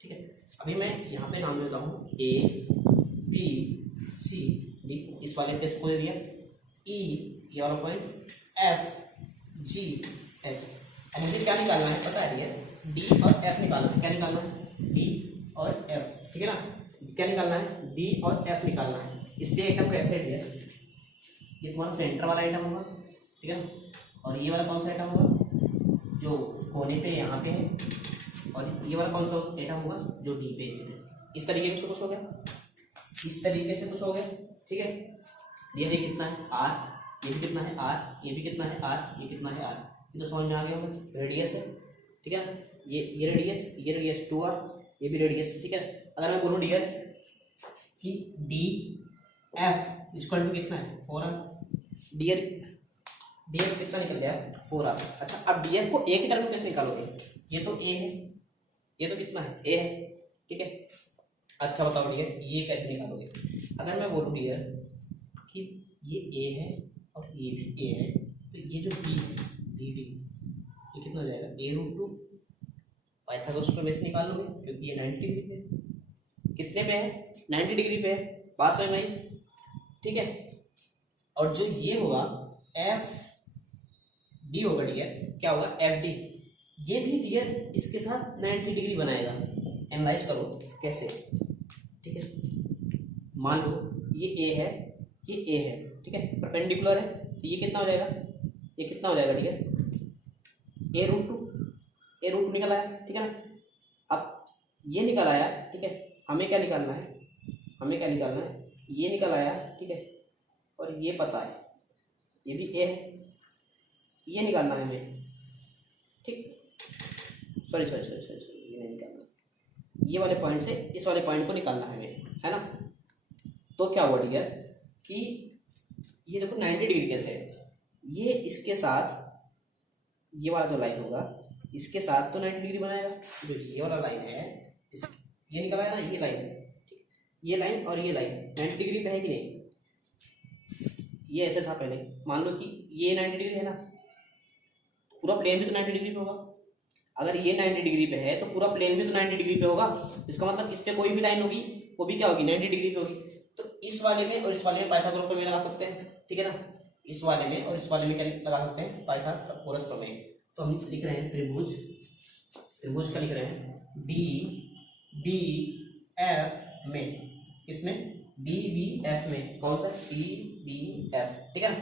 ठीक है। अभी मैं यहाँ पे नाम देता हूँ ए बी सी डी, इस वाले फेस को दे दिया, ई ये वाला पॉइंट, एफ जी एच। अब मुझे क्या निकालना है पता है भैया, डी और एफ निकालना है। क्या निकालना है, डी और एफ, ठीक है ना। क्या निकालना है, डी और एफ निकालना है। इसलिए आइटम को ऐसे दिया, ये तुम्हारा सेंटर वाला आइटम होगा, ठीक है ना, और ये वाला कौन सा आइटम होगा जो कोने पे यहाँ पे है, और ये वाला कौन सा आइटम होगा जो डी पे है। इस तरीके से कुछ हो गया, इस तरीके से कुछ हो गया, ठीक है। ये भी कितना है आर, ये भी कितना है आर, ये भी कितना है आर, ये कितना है आर, ये तो समझ में आ गया होगा, रेडियस है, ठीक है ना। ये रेडियस, ये रेडियस 2r, ये भी रेडियस, ठीक है। अगर मैं बोलूँ डियर कि डी एफ इक्वल टू कितना है 4r, डियर डीएफ कितना निकल गया 4r। अच्छा अब डीएफ को ए के टर्म में कैसे निकालोगे, ये तो ए है, ये तो कितना है ए है, ठीक है। अच्छा बताओ डियर ये कैसे निकालोगे। अगर मैं बोलूँ डियर कि ये ए है और ये भी ए है, तो ये जो बी है बी डी, ये कितना हो जाएगा a√2, पाइथागोरस प्रमेय से निकाल लोगे क्योंकि ये 90 डिग्री पे है। कितने पे है, 90 डिग्री पे है, बात समझ में आई, ठीक है। और जो ये होगा एफ डी होगा डियर, क्या होगा एफ डी, ये भी डियर इसके साथ 90 डिग्री बनाएगा। एनालाइज करो कैसे, ठीक है। मान लो ये ए है, ये ए है, ठीक है, परपेंडिकुलर है, तो ये कितना हो जाएगा, ये कितना हो जाएगा डियर a√2, a√2 निकल आया, ठीक है ना। अब ये निकल आया, ठीक है, हमें क्या निकालना है, हमें क्या निकालना है, ये निकल आया, ठीक है, और ये पता है ये भी ए है, ये निकालना है हमें, ठीक। Sorry sorry sorry sorry sorry, ये नहीं निकालना, ये वाले पॉइंट से इस वाले पॉइंट को निकालना है हमें, है ना। तो क्या हुआ डियर कि ये देखो 90 डिग्री कैसे है, ये इसके साथ ये वाला जो लाइन होगा इसके साथ तो 90 डिग्री बनाएगा। जो ये वाला लाइन है इस, ये निकल आया ना, ये लाइन, ये लाइन और ये लाइन 90 डिग्री पे है कि नहीं। ये ऐसे था पहले, मान लो कि ये 90 डिग्री है ना, पूरा प्लेन भी तो 90 डिग्री पे होगा। अगर ये 90 डिग्री पे है तो पूरा प्लेन भी तो 90 डिग्री पे होगा। इसका मतलब इस पे कोई भी लाइन होगी वो भी क्या होगी 90 डिग्री पे होगी। तो इस वाले में और इस वाले में पाइथागोरस प्रमेय लगा सकते हैं, ठीक है ना। इस वाले में और इस वाले में क्या लगा सकते हैं, पाइथागोरस प्रमेय। तो हम लिख रहे हैं त्रिभुज, त्रिभुज का लिख रहे हैं डी बी एफ में, किसमें डी बी एफ में, कौन सा डी बी एफ, ठीक है ना।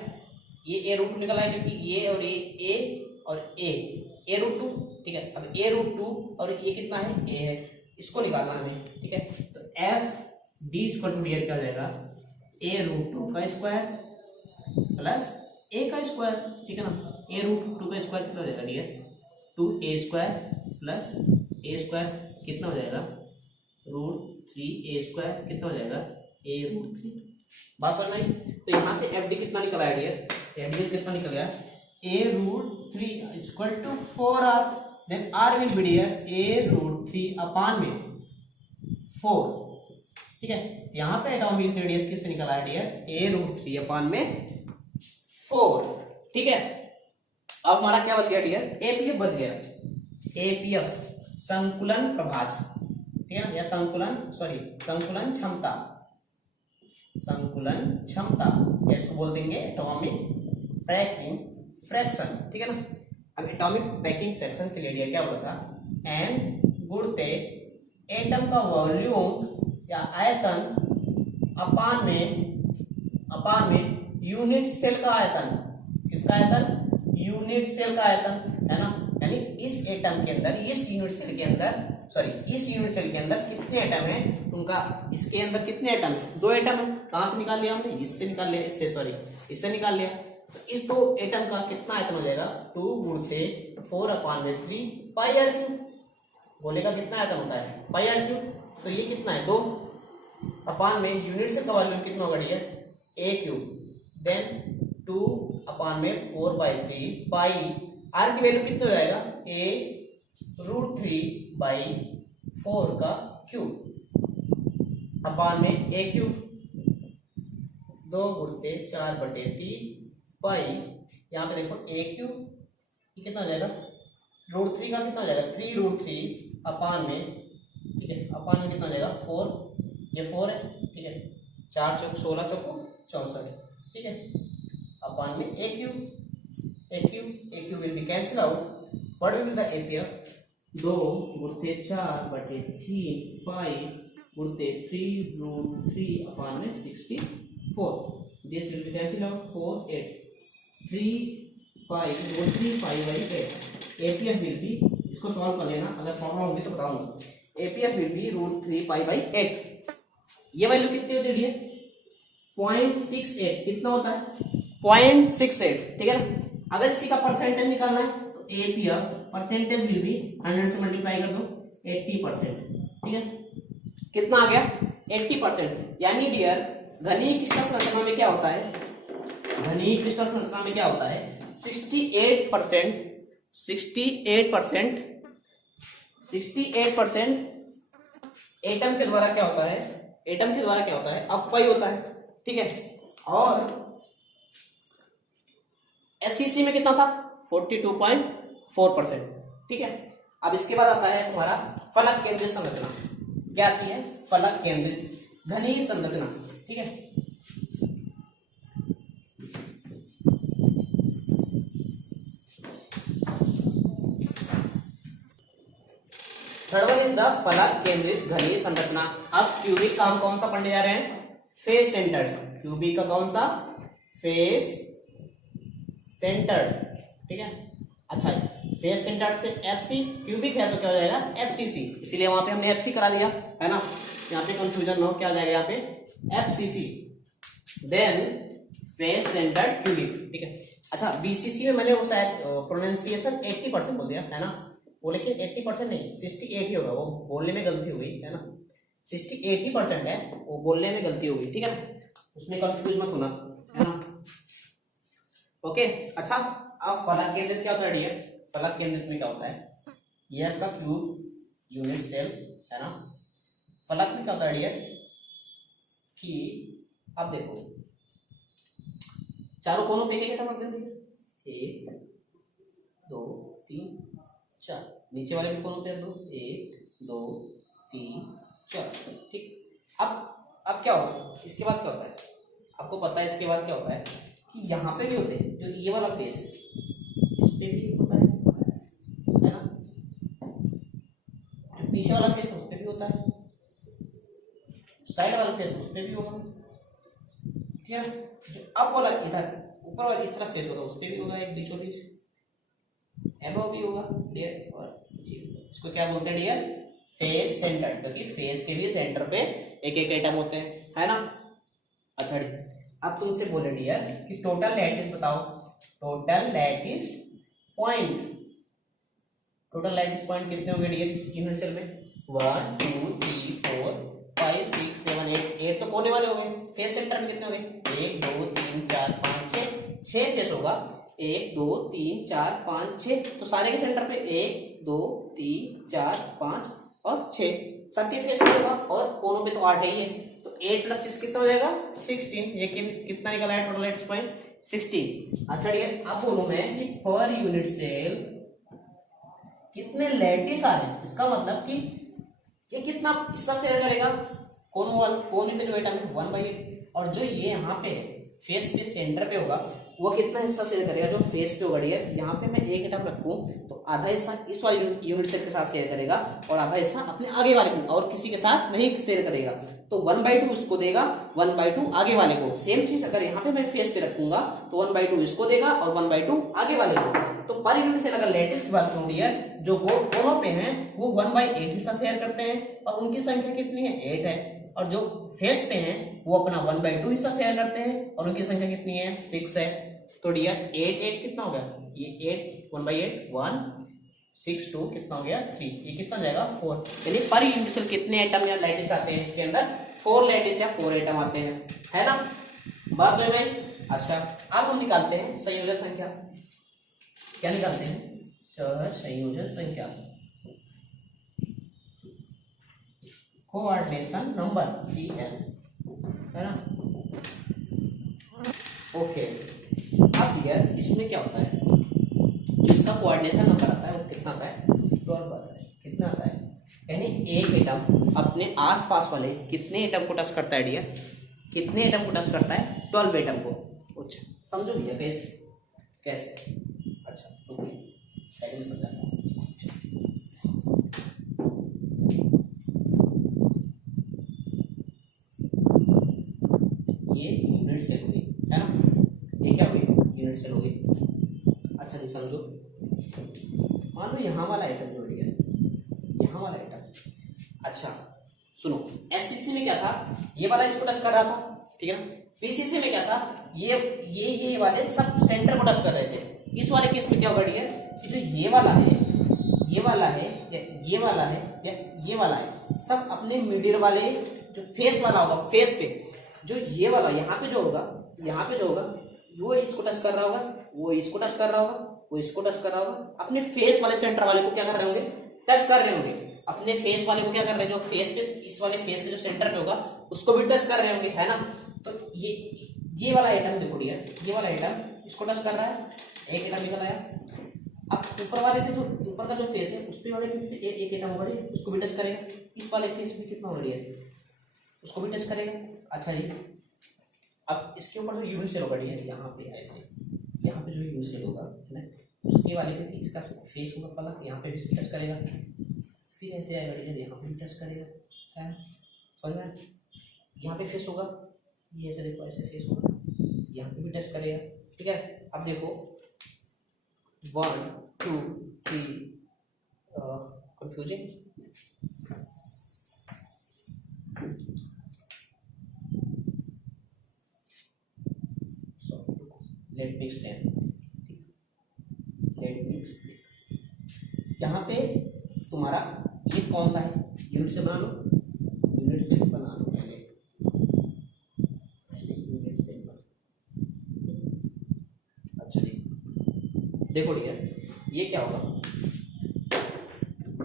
ये a√2 निकला है क्योंकि ये और ये a और a√2, ठीक है। अब a√2 और ये कितना है a है, इसको निकालना हमें, ठीक है। तो F D equal to dear क्या हो जाएगा a√2 का स्क्वायर प्लस a का स्क्वायर, ठीक है ना। a√2 का स्क्वायर कितना हो जाएगा डियर 2a² प्लस a² कितना हो जाएगा √3a² कितना हो जाएगा a√3। बात समझ में आई। तो यहाँ से एफ डी कितना निकला है डियर, एफ डी कितना निकल गया a√3 equal to 4r, then r will be dear a√3 upon में 4, ठीक है। यहाँ पे एटॉमिक रेडियस किससे निकला है डियर a√3 अपान में 4, ठीक है। अब हमारा क्या बच गया डियर एपीएफ बच गया, एपीएफ संकुलन प्रभाज, ठीक है, या संकुलन क्षमता, संकुलन क्षमता, या इसको बोल देंगे एटॉमिक पैकिंग फ्रैक्शन, ठीक है ना। अब एटॉमिक पैकिंग फ्रैक्शन के लिए क्या होता था, एन गुणते एटम का वॉल्यूम या आयतन अपान में यूनिट सेल का आयतन, किसका आयतन, यूनिट सेल का आयतन, है ना। यानी इस एटम के अंदर, इस यूनिट सेल के अंदर कितने एटम है उनका, इसके अंदर कितने एटम है, 2 एटम है। कहां से निकाल लिया हमने, इससे निकाल लिया, इससे निकाल लिया। तो इस 2 एटम का कितना आयतन हो जाएगा, 2 गुणित 4/3 पाई आर क्यूब। बोलेगा कितना आयतन होता है, पाई आर क्यूब। तो ये कितना है, 2 अपान में यूनिट सेल का वॉल्यूम कितना होगा डियर, a क्यूब, देन 2 अपान में 4/3 पाई आर की वैल्यू कितने हो जाएगा, a√3/4 का क्यूब अपान में a क्यूब 2 गुणते 4/3 पाई, यहाँ पे देखो a क्यूब, ये कितना हो जाएगा, √3 का कितना हो जाएगा, 3√3 अपान में, ठीक है, अपान में कितना हो जाएगा 4, ये 4 है, ठीक है, 4 चौक 16 चौको 64 है, ठीक है, अपान में a cube will be cancel out, what will be the area, 2 गुणते 4/3 पाई गुणते 3√3 अपान में 64, this will be cancel out, 4 8 3 pi √3 pi by 8, APF will B, इसको सॉल्व कर लेना, अगर फॉर्मूला होगी तो बताऊंगा, APF will B √3 pi by 8, ये वैल्यू कितनी होती है, 0.68, कितना होता है 0.68, ठीक है ना। अगर इसी का परसेंटेज निकालना है तो एपीएफ परसेंटेज विल बी 100 से मल्टीप्लाई कर दो 80%, ठीक है, कितना आ गया 80%। यानी डियर घनीय क्रिस्टल संरचना में क्या होता है, 68% एटम के द्वारा क्या होता है, ऑक्युपाई होता है, ठीक है। और एससीसी में कितना था, 42.4%, ठीक है। अब इसके बाद आता है तुम्हारा फलक केंद्रित संरचना, क्या आती है, फलक केंद्रित घनीय संरचना, ठीक है। थर्ड वन इज द फलक केंद्रित घनीय संरचना। अब क्यूबिक का हम कौन सा पढ़ने जा रहे हैं, फेस सेंटर्ड, क्यूबिक का कौन सा, फेस सेंटर्ड, ठीक है। अच्छा, फेस सेंटर्ड से एफसी, क्यूबिक है तो क्या हो जाएगा एफसीसी, इसीलिए वहां पे हमने एफसी करा दिया, है ना, यहाँ पे कंफ्यूजन हो, क्या हो जाएगा यहाँ पे FCC, then face centred cubic, ठीक है। अच्छा, बीसीसी में मैंने वो शायद प्रोनाउंसिएशन 80% बोल दिया, है ना, वो लेकिन 80% नहीं 68 ही होगा, वो बोलने में गलती हो गई, है ना, 68% है, वो बोलने में गलती हो गई, ठीक है, उसमें कंफ्यूज मत होना, है ना, ओके। अच्छा, अब फलक केंद्रित क्या होता है डियर, फलक केंद्रित में क्या होता है, ये आपका क्यूब यूनिट सेल, है ना। फलक में क्या होता है डियर कि अब देखो चारों कोनों पे एक एटम रख देंगे, 1 2 3 4, नीचे वाले भी कोनों पे रख दो, 1 2 3 4, ठीक। अब क्या होता है, इसके बाद क्या होता है, आपको पता है इसके बाद क्या होता है कि यहाँ पे भी होते हैं, जो ये वाला फेस इस पे भी होता है ना, जो पीछे वाला फेस उस पे भी होता है, साइड वाला फेस उस पे भी होगा, ठीक है। जो अप वाला इधर ऊपर वाला इस तरफ फेस होगा उस पे भी होगा, एक बीचों बीच एबव भी होगा डियर, और इसको क्या बोलते हैं डियर, फेस सेंटर, क्योंकि फेस के भी सेंटर पे एक एक एटम होते हैं, है ना। अच्छा, अब तुमसे बोले डियर कि टोटल लैटिस बताओ, टोटल लैटिस पॉइंट कितने होंगे डियर इस यूनिट सेल में, 1 2 3 4 5 6 7 8 तो कोने वाले हो गए, फेस सेंटर में कितने हो गए, 1 2 3 4 5 6 फेस होगा, 1 2 3 4 5 6, तो सारे के सेंटर पे 1 2 3 4 5 और 6 सबके फेस में होगा, और कोनों पे तो 8 ही है, तो 8 + 6 कितना हो जाएगा 16, ये कितना निकला है टोटल लैटिस पॉइंट 16। अच्छा डियर, अब बोलो मैं कि पर यूनिट सेल कितने लैटिस आ रहे हैं, इसका मतलब कि ये कितना हिस्सा शेयर करेगा, कोने पे जो एटम है 1/8, और जो ये यहाँ पे फेस पे सेंटर पे होगा वो कितना हिस्सा शेयर करेगा जो फेस पे होगा डियर। यहाँ पे मैं एक एटम रखूं तो आधा हिस्सा इस वाले यूनिट सेल के साथ शेयर करेगा और आधा हिस्सा अपने आगे वाले को और किसी के साथ नहीं शेयर करेगा। तो 1/2 इसको देगा, 1/2 आगे वाले को। सेम चीज अगर यहाँ पे मैं फेस पे रखूंगा तो 1/2 इसको देगा और 1/2 आगे वाले को। तो पर यूनिट सेल अगर लेटिस की बात करूं डियर, जो दोनों पे हैं वो 1/8 हिस्सा शेयर करते हैं और उनकी संख्या कितनी है, 8 है। और जो फेस पे हैं वो अपना 1/2 हिस्सा शेयर करते हैं और उनकी संख्या कितनी है, 6 है। तो डियर 8 कितना हो गया, ये 8 1/8 1 6 2 कितना हो गया 3, ये कितना जाएगा 4। यानी पर यूनिट सेल कितने एटम या लैटिस आते हैं इसके अंदर, 4 लैटिस या 4 एटम आते हैं, है ना। बात समझ में आई। अच्छा अब हम निकालते हैं संयोजन संख्या। क्या निकालते हैं, संयोजन संख्या, कोऑर्डिनेशन नंबर CN, है ना। ओके अब यार इसमें क्या होता है, जिसका कोऑर्डिनेशन नंबर आता है वो कितना आता है, 12 आता है। कितना आता है, यानी एक एटम अपने आसपास वाले कितने एटम को टच करता है डियर, कितने एटम को टच करता है, 12 एटम को। कुछ समझो भैया कैसे कैसे। अच्छा पहले मैं समझाता हूँ इसको। ये यूनिट सेल हो गई, है ना। ये क्या हुई, यूनिट सेल हो गई। अच्छा नहीं समझो, मान लो यहाँ वाला आइटम जो है, यहाँ वाला आइटम। अच्छा सुनो, SCC में क्या था, ये वाला इसको टच कर रहा था, ठीक है ना। PCC में क्या था, ये वाले सब सेंटर को टच कर रहे थे। इस वाले केस में क्या होगा डियर, कि जो ये वाला है, ये वाला है या ये वाला है या ये वाला है, सब अपने मिडिल वाले जो फेस वाला होगा, फेस पे जो ये वाला यहाँ पे जो होगा, यहाँ पे जो होगा वो इसको टच कर रहा होगा, वो इसको टच कर रहा होगा, वो इसको टच कर रहा होगा। अपने फेस वाले सेंटर वाले को क्या कर रहे होंगे, टच कर रहे होंगे। अपने फेस वाले को क्या कर रहे हैं, जो फेस पे इस वाले फेस के जो सेंटर पे होगा उसको भी टच कर रहे होंगे, है ना। तो ये वाला आइटम देखो डियर, ये वाला आइटम इसको टच कर रहा है, एक एटम निकल आया। अब ऊपर वाले पे जो ऊपर का जो फेस है उस पे वाले पे एक एटम होगा, उसको भी टच करेगा। इस वाले फेस पे कितना हो डियर, उसको भी टच करेगा। अच्छा ये अब इसके ऊपर जो यूनिट सेल होगा डियर, यहाँ पे ऐसे, यहाँ पे जो यूनिट सेल होगा है ना, उसके वाले पे इसका फेस होगा फलक, यहाँ पे भी टच करेगा। फिर ऐसे आएगा डियर, यहाँ पे भी टच करेगा, है समझ में। यहाँ पे फेस होगा, ये ऐसे देखो, ऐसे फेस होगा, यहाँ पे भी टच करेगा, ठीक है। अब देखो 1 2 3 confusing. Let me explain, let me explain. यहाँ पे तुम्हारा ये कौन सा है, यूनिट से बना लो, यूनिट से बना लो पहले, यूनिट से बना। अच्छा देखो डियर, ये क्या होगा,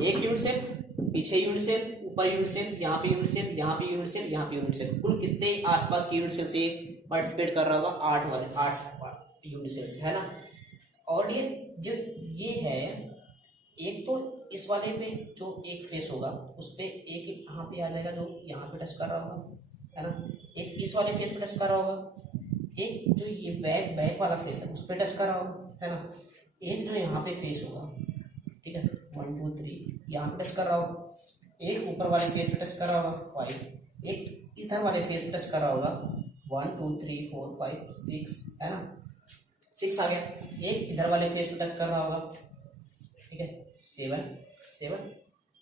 एक यूनिट सेल, पीछे यूनिट सेल, ऊपर यूनिट सेल, यहाँ पे यूनिट सेल, यहाँ पे यूनिट सेल, यहाँ पे यूनिट सेल। कुल कितने आसपास के यूनिट सेल से पार्टिसिपेट कर रहा होगा, 8 यूनिट सेल से, है ना। और ये जो ये है, एक तो इस वाले पे जो एक फेस होगा उस पे एक यहाँ पे आ जाएगा जो यहाँ पे टच कर रहा होगा, है ना। एक इस वाले फेस पे टच कर रहा होगा, एक जो ये बैक वाला फेस है उस पे टच कर रहा होगा, है ना। एक जो यहाँ पे फेस होगा, ठीक है, 1 2 3 यहाँ पे टच कर रहा होगा, एक ऊपर वाले फेस पे टच कर रहा होगा 5, एक इधर वाले फेस पे टच कर रहा होगा 1 2 3 4 5 6, है ना, 6 आ गया। एक इधर वाले फेस पे टच कर रहा होगा, ठीक है, 7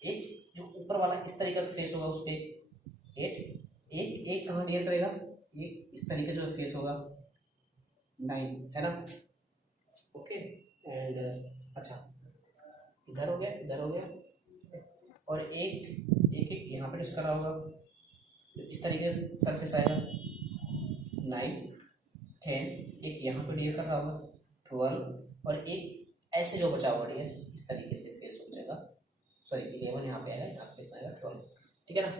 एक जो ऊपर वाला इस तरीके का फेस होगा उस पे 8, एक कहाँ डियर करेगा, एक इस तरीके जो फेस होगा 9, है ना। ओके एंड अच्छा इधर हो गया, इधर हो गया, और एक यहाँ पे टच कर रहा होगा, इस तरीके से सरफेस आएगा 9 10, एक यहाँ पे डियर कर रहा होगा 12, और एक ऐसे जो बचा हुआ डियर इस तरीके से फेस हो जाएगा, सॉरी 11 यहाँ पे आएगा, यहाँ पे कितना आएगा 12, ठीक है ना।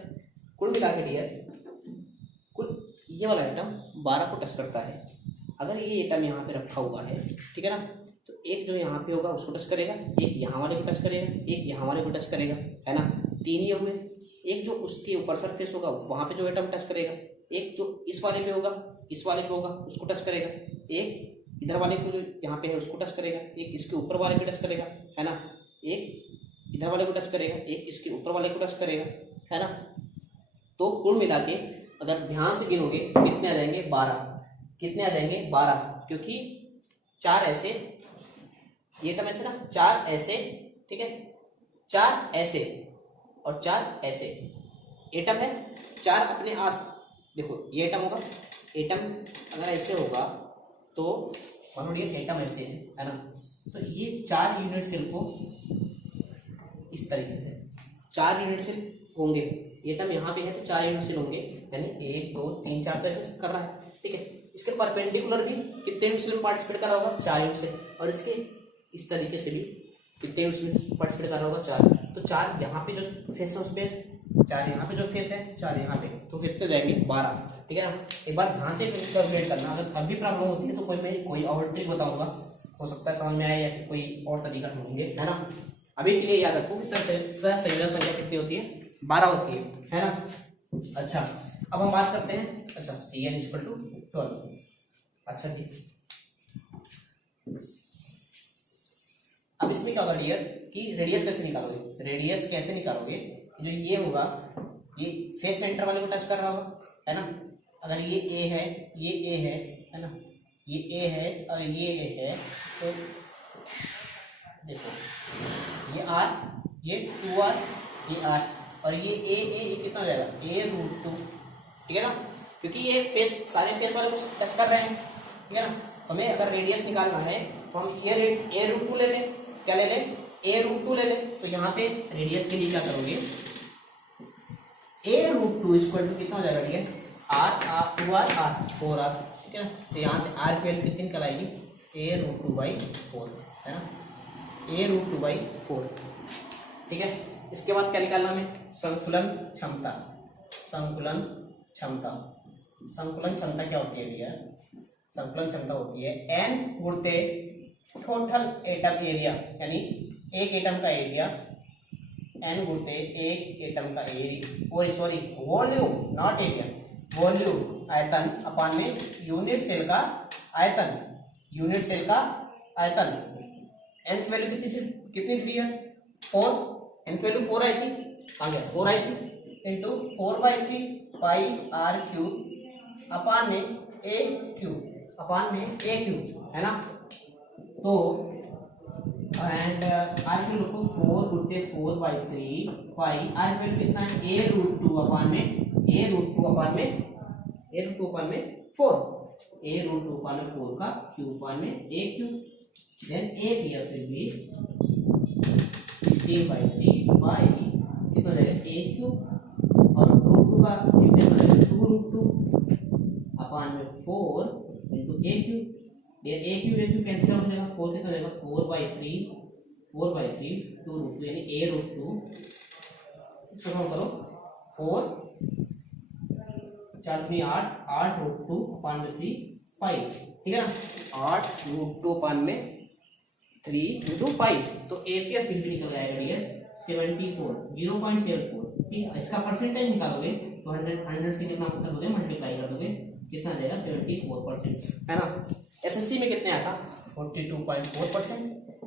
कुल मिला के डियर, कुल ये वाला आइटम 12 को टच करता है। अगर ये आइटम यहाँ पे रखा हुआ है, ठीक है ना, तो एक जो यहाँ पे होगा उसको टच करेगा, एक यहाँ वाले को टच करेगा, एक यहाँ वाले को टच करेगा, है ना, 3 ही हुए। एक जो उसके ऊपर सरफेस होगा वहाँ पे जो आइटम टच करेगा, एक जो इस वाले पे होगा, इस वाले पे होगा उसको टच करेगा, एक इधर वाले को जो यहाँ पे है उसको टच करेगा, एक इसके ऊपर वाले को टच करेगा, है ना, एक इधर वाले को टच करेगा, एक इसके ऊपर वाले को टच करेगा, है ना। तो कुल मिला के अगर ध्यान से गिनोगे कितने आ जाएंगे, 12। कितने आ जाएंगे, 12, क्योंकि 4 ऐसे, ये टर्म ऐसे ना, 4 ऐसे, ठीक है, 4 ऐसे और 4 ऐसे एटम है। 4 अपने आस, देखो ये एटम होगा, एटम अगर ऐसे होगा तो ये एटम ऐसे है ना, तो ये 4 यूनिट सेल को इस तरीके से 4 यूनिट सेल होंगे। एटम यहाँ पे है तो 4 यूनिट सेल होंगे, यानी 1 2 3 4 तो ऐसे कर रहा है, ठीक है। इसके परपेंडिकुलर भी कितने यूनिट सेल में पार्टिसिपेट कर रहा होगा, 4 यूनिट सेल, और इसके इस तरीके से भी कितने यूनिट सेल पार्टिसिपेट कर रहा होगा, 4। तो 4 यहाँ पे जो फेस है उस पे, 4 यहाँ पे जो फेस है, 4 यहाँ पे, तो कितने जाएंगे, 12, ठीक है ना। एक बार ध्यान से कैलकुलेट करना, अगर तब भी प्रॉब्लम होती है तो मैं कोई और ट्रिक बताऊंगा, हो सकता है समझ में आए या फिर कोई और तरीका ढूंढेंगे, है ना। अभी के लिए याद रखो कि सहसंयोजक संख्या कितनी होती है, 12 होती है ना। अच्छा, अब हम बात करते हैं, अच्छा Cn = 12। अच्छा ठीक, अब इसमें क्या होगा डियर कि रेडियस कैसे निकालोगे, रेडियस कैसे निकालोगे, जो ये होगा ये फेस सेंटर वाले को टच कर रहा होगा, है ना। अगर ये ए है, ये ए है ना, ये ए है और ये ए है, तो देखो ये आर, ये 2r, ये आर, और ये ए कितना हो जाएगा, a√2, ठीक है ना, क्योंकि ये फेस सारे फेस वाले को टच कर रहे हैं, ठीक है ना। तो हमें अगर रेडियस निकालना है तो हम ये a√2 ले लें, क्या ले लें, a√2 ले लें। तो यहाँ पे रेडियस के लिए क्या करोगे, a√2 = कितना हो जाएगा, ठीक है, r 2r r 4r, ठीक है ना। तो यहाँ से r की वैल्यू कितनी निकल आएगी, a√2/4, है ना, a√2/4, ठीक है। इसके बाद क्या निकालना हमें, संकुलन क्षमता। संकुलन क्षमता, संकुलन क्षमता क्या होती है भैया, संकुलन क्षमता होती है n गुणते टोटल एटम एरिया, यानी एक एटम का एरिया, n गुणते एक एटम का area, sorry volume, not area, volume आयतन अपान में यूनिट सेल का आयतन, यूनिट सेल का आयतन। n की वैल्यू कितनी दी है, 4, n की वैल्यू 4 आई थी, आ गया 4 आई थी, इंटू 4/3 पाई r³ अपान में a³ अपान में a³, है ना। तो एंड r³ को 4 गुणते 4/3 पाई, r की वैल्यू कितना है, a√2 अपान में 4, a√2 अपान में 4 का क्यूब अपान में a³, देन a किया फिर भी 16/3 पाई कितना हो जाएगा, a³ और √2 का क्यूब कितना हो जाएगा, 2√2 अपान में 4 इंटू a³, ये a³ कैंसिल आउट हो जाएगा, 4 कितना हो जाएगा, 4/3 2√2, यानी a√2, इसको करो 4 4 दूनी 8√2 अपान में 3 5, ठीक है ना, 8√2 अपान में 3 इंटू 5। तो ए की फिर भी निकल आएगा ये 74, 0.74, ठीक है। इसका परसेंटेज निकालोगे तो 100 से कितना कर दोगे, मल्टीप्लाई कर दोगे, कितना आ जाएगा 74%, है ना। एसएससी में कितने आया था, 42.4%,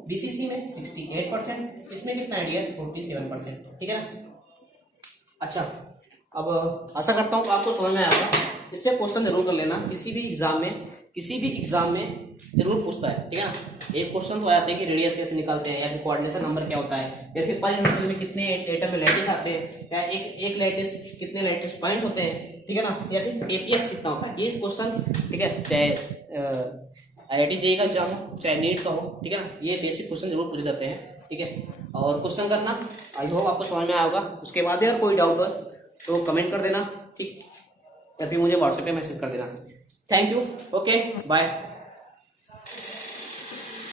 बीसीसी में 68%, इसमें कितना आइडिया 47%, ठीक है ना। अच्छा, अब आशा करता हूँ आपको समझ में आएगा। इस पे क्वेश्चन जरूर कर लेना, किसी भी एग्जाम में जरूर पूछता है, ठीक है ना। एक क्वेश्चन तो आते हैं कि रेडियस कैसे निकालते हैं, या फिर कोऑर्डिनेशन नंबर क्या होता है, या फिर पर यूनिट सेल में कितने एटम में लैटिस आते हैं, या एक लैटिस कितने लैटिस पॉइंट होते हैं, ठीक है ना, या फिर एपीएफ कितना होता है। ये क्वेश्चन, ठीक है, चाहे IIT JEE का एग्जाम हो, चाहे नीट का हो, ठीक है ना, ये बेसिक क्वेश्चन जरूर पूछे जाते हैं, ठीक है। और क्वेश्चन करना, आई होप आपको समझ में आया होगा। उसके बाद अगर कोई डाउट हो तो कमेंट कर देना, ठीक, या फिर मुझे व्हाट्सएप पे मैसेज कर देना। Thank you, okay, bye.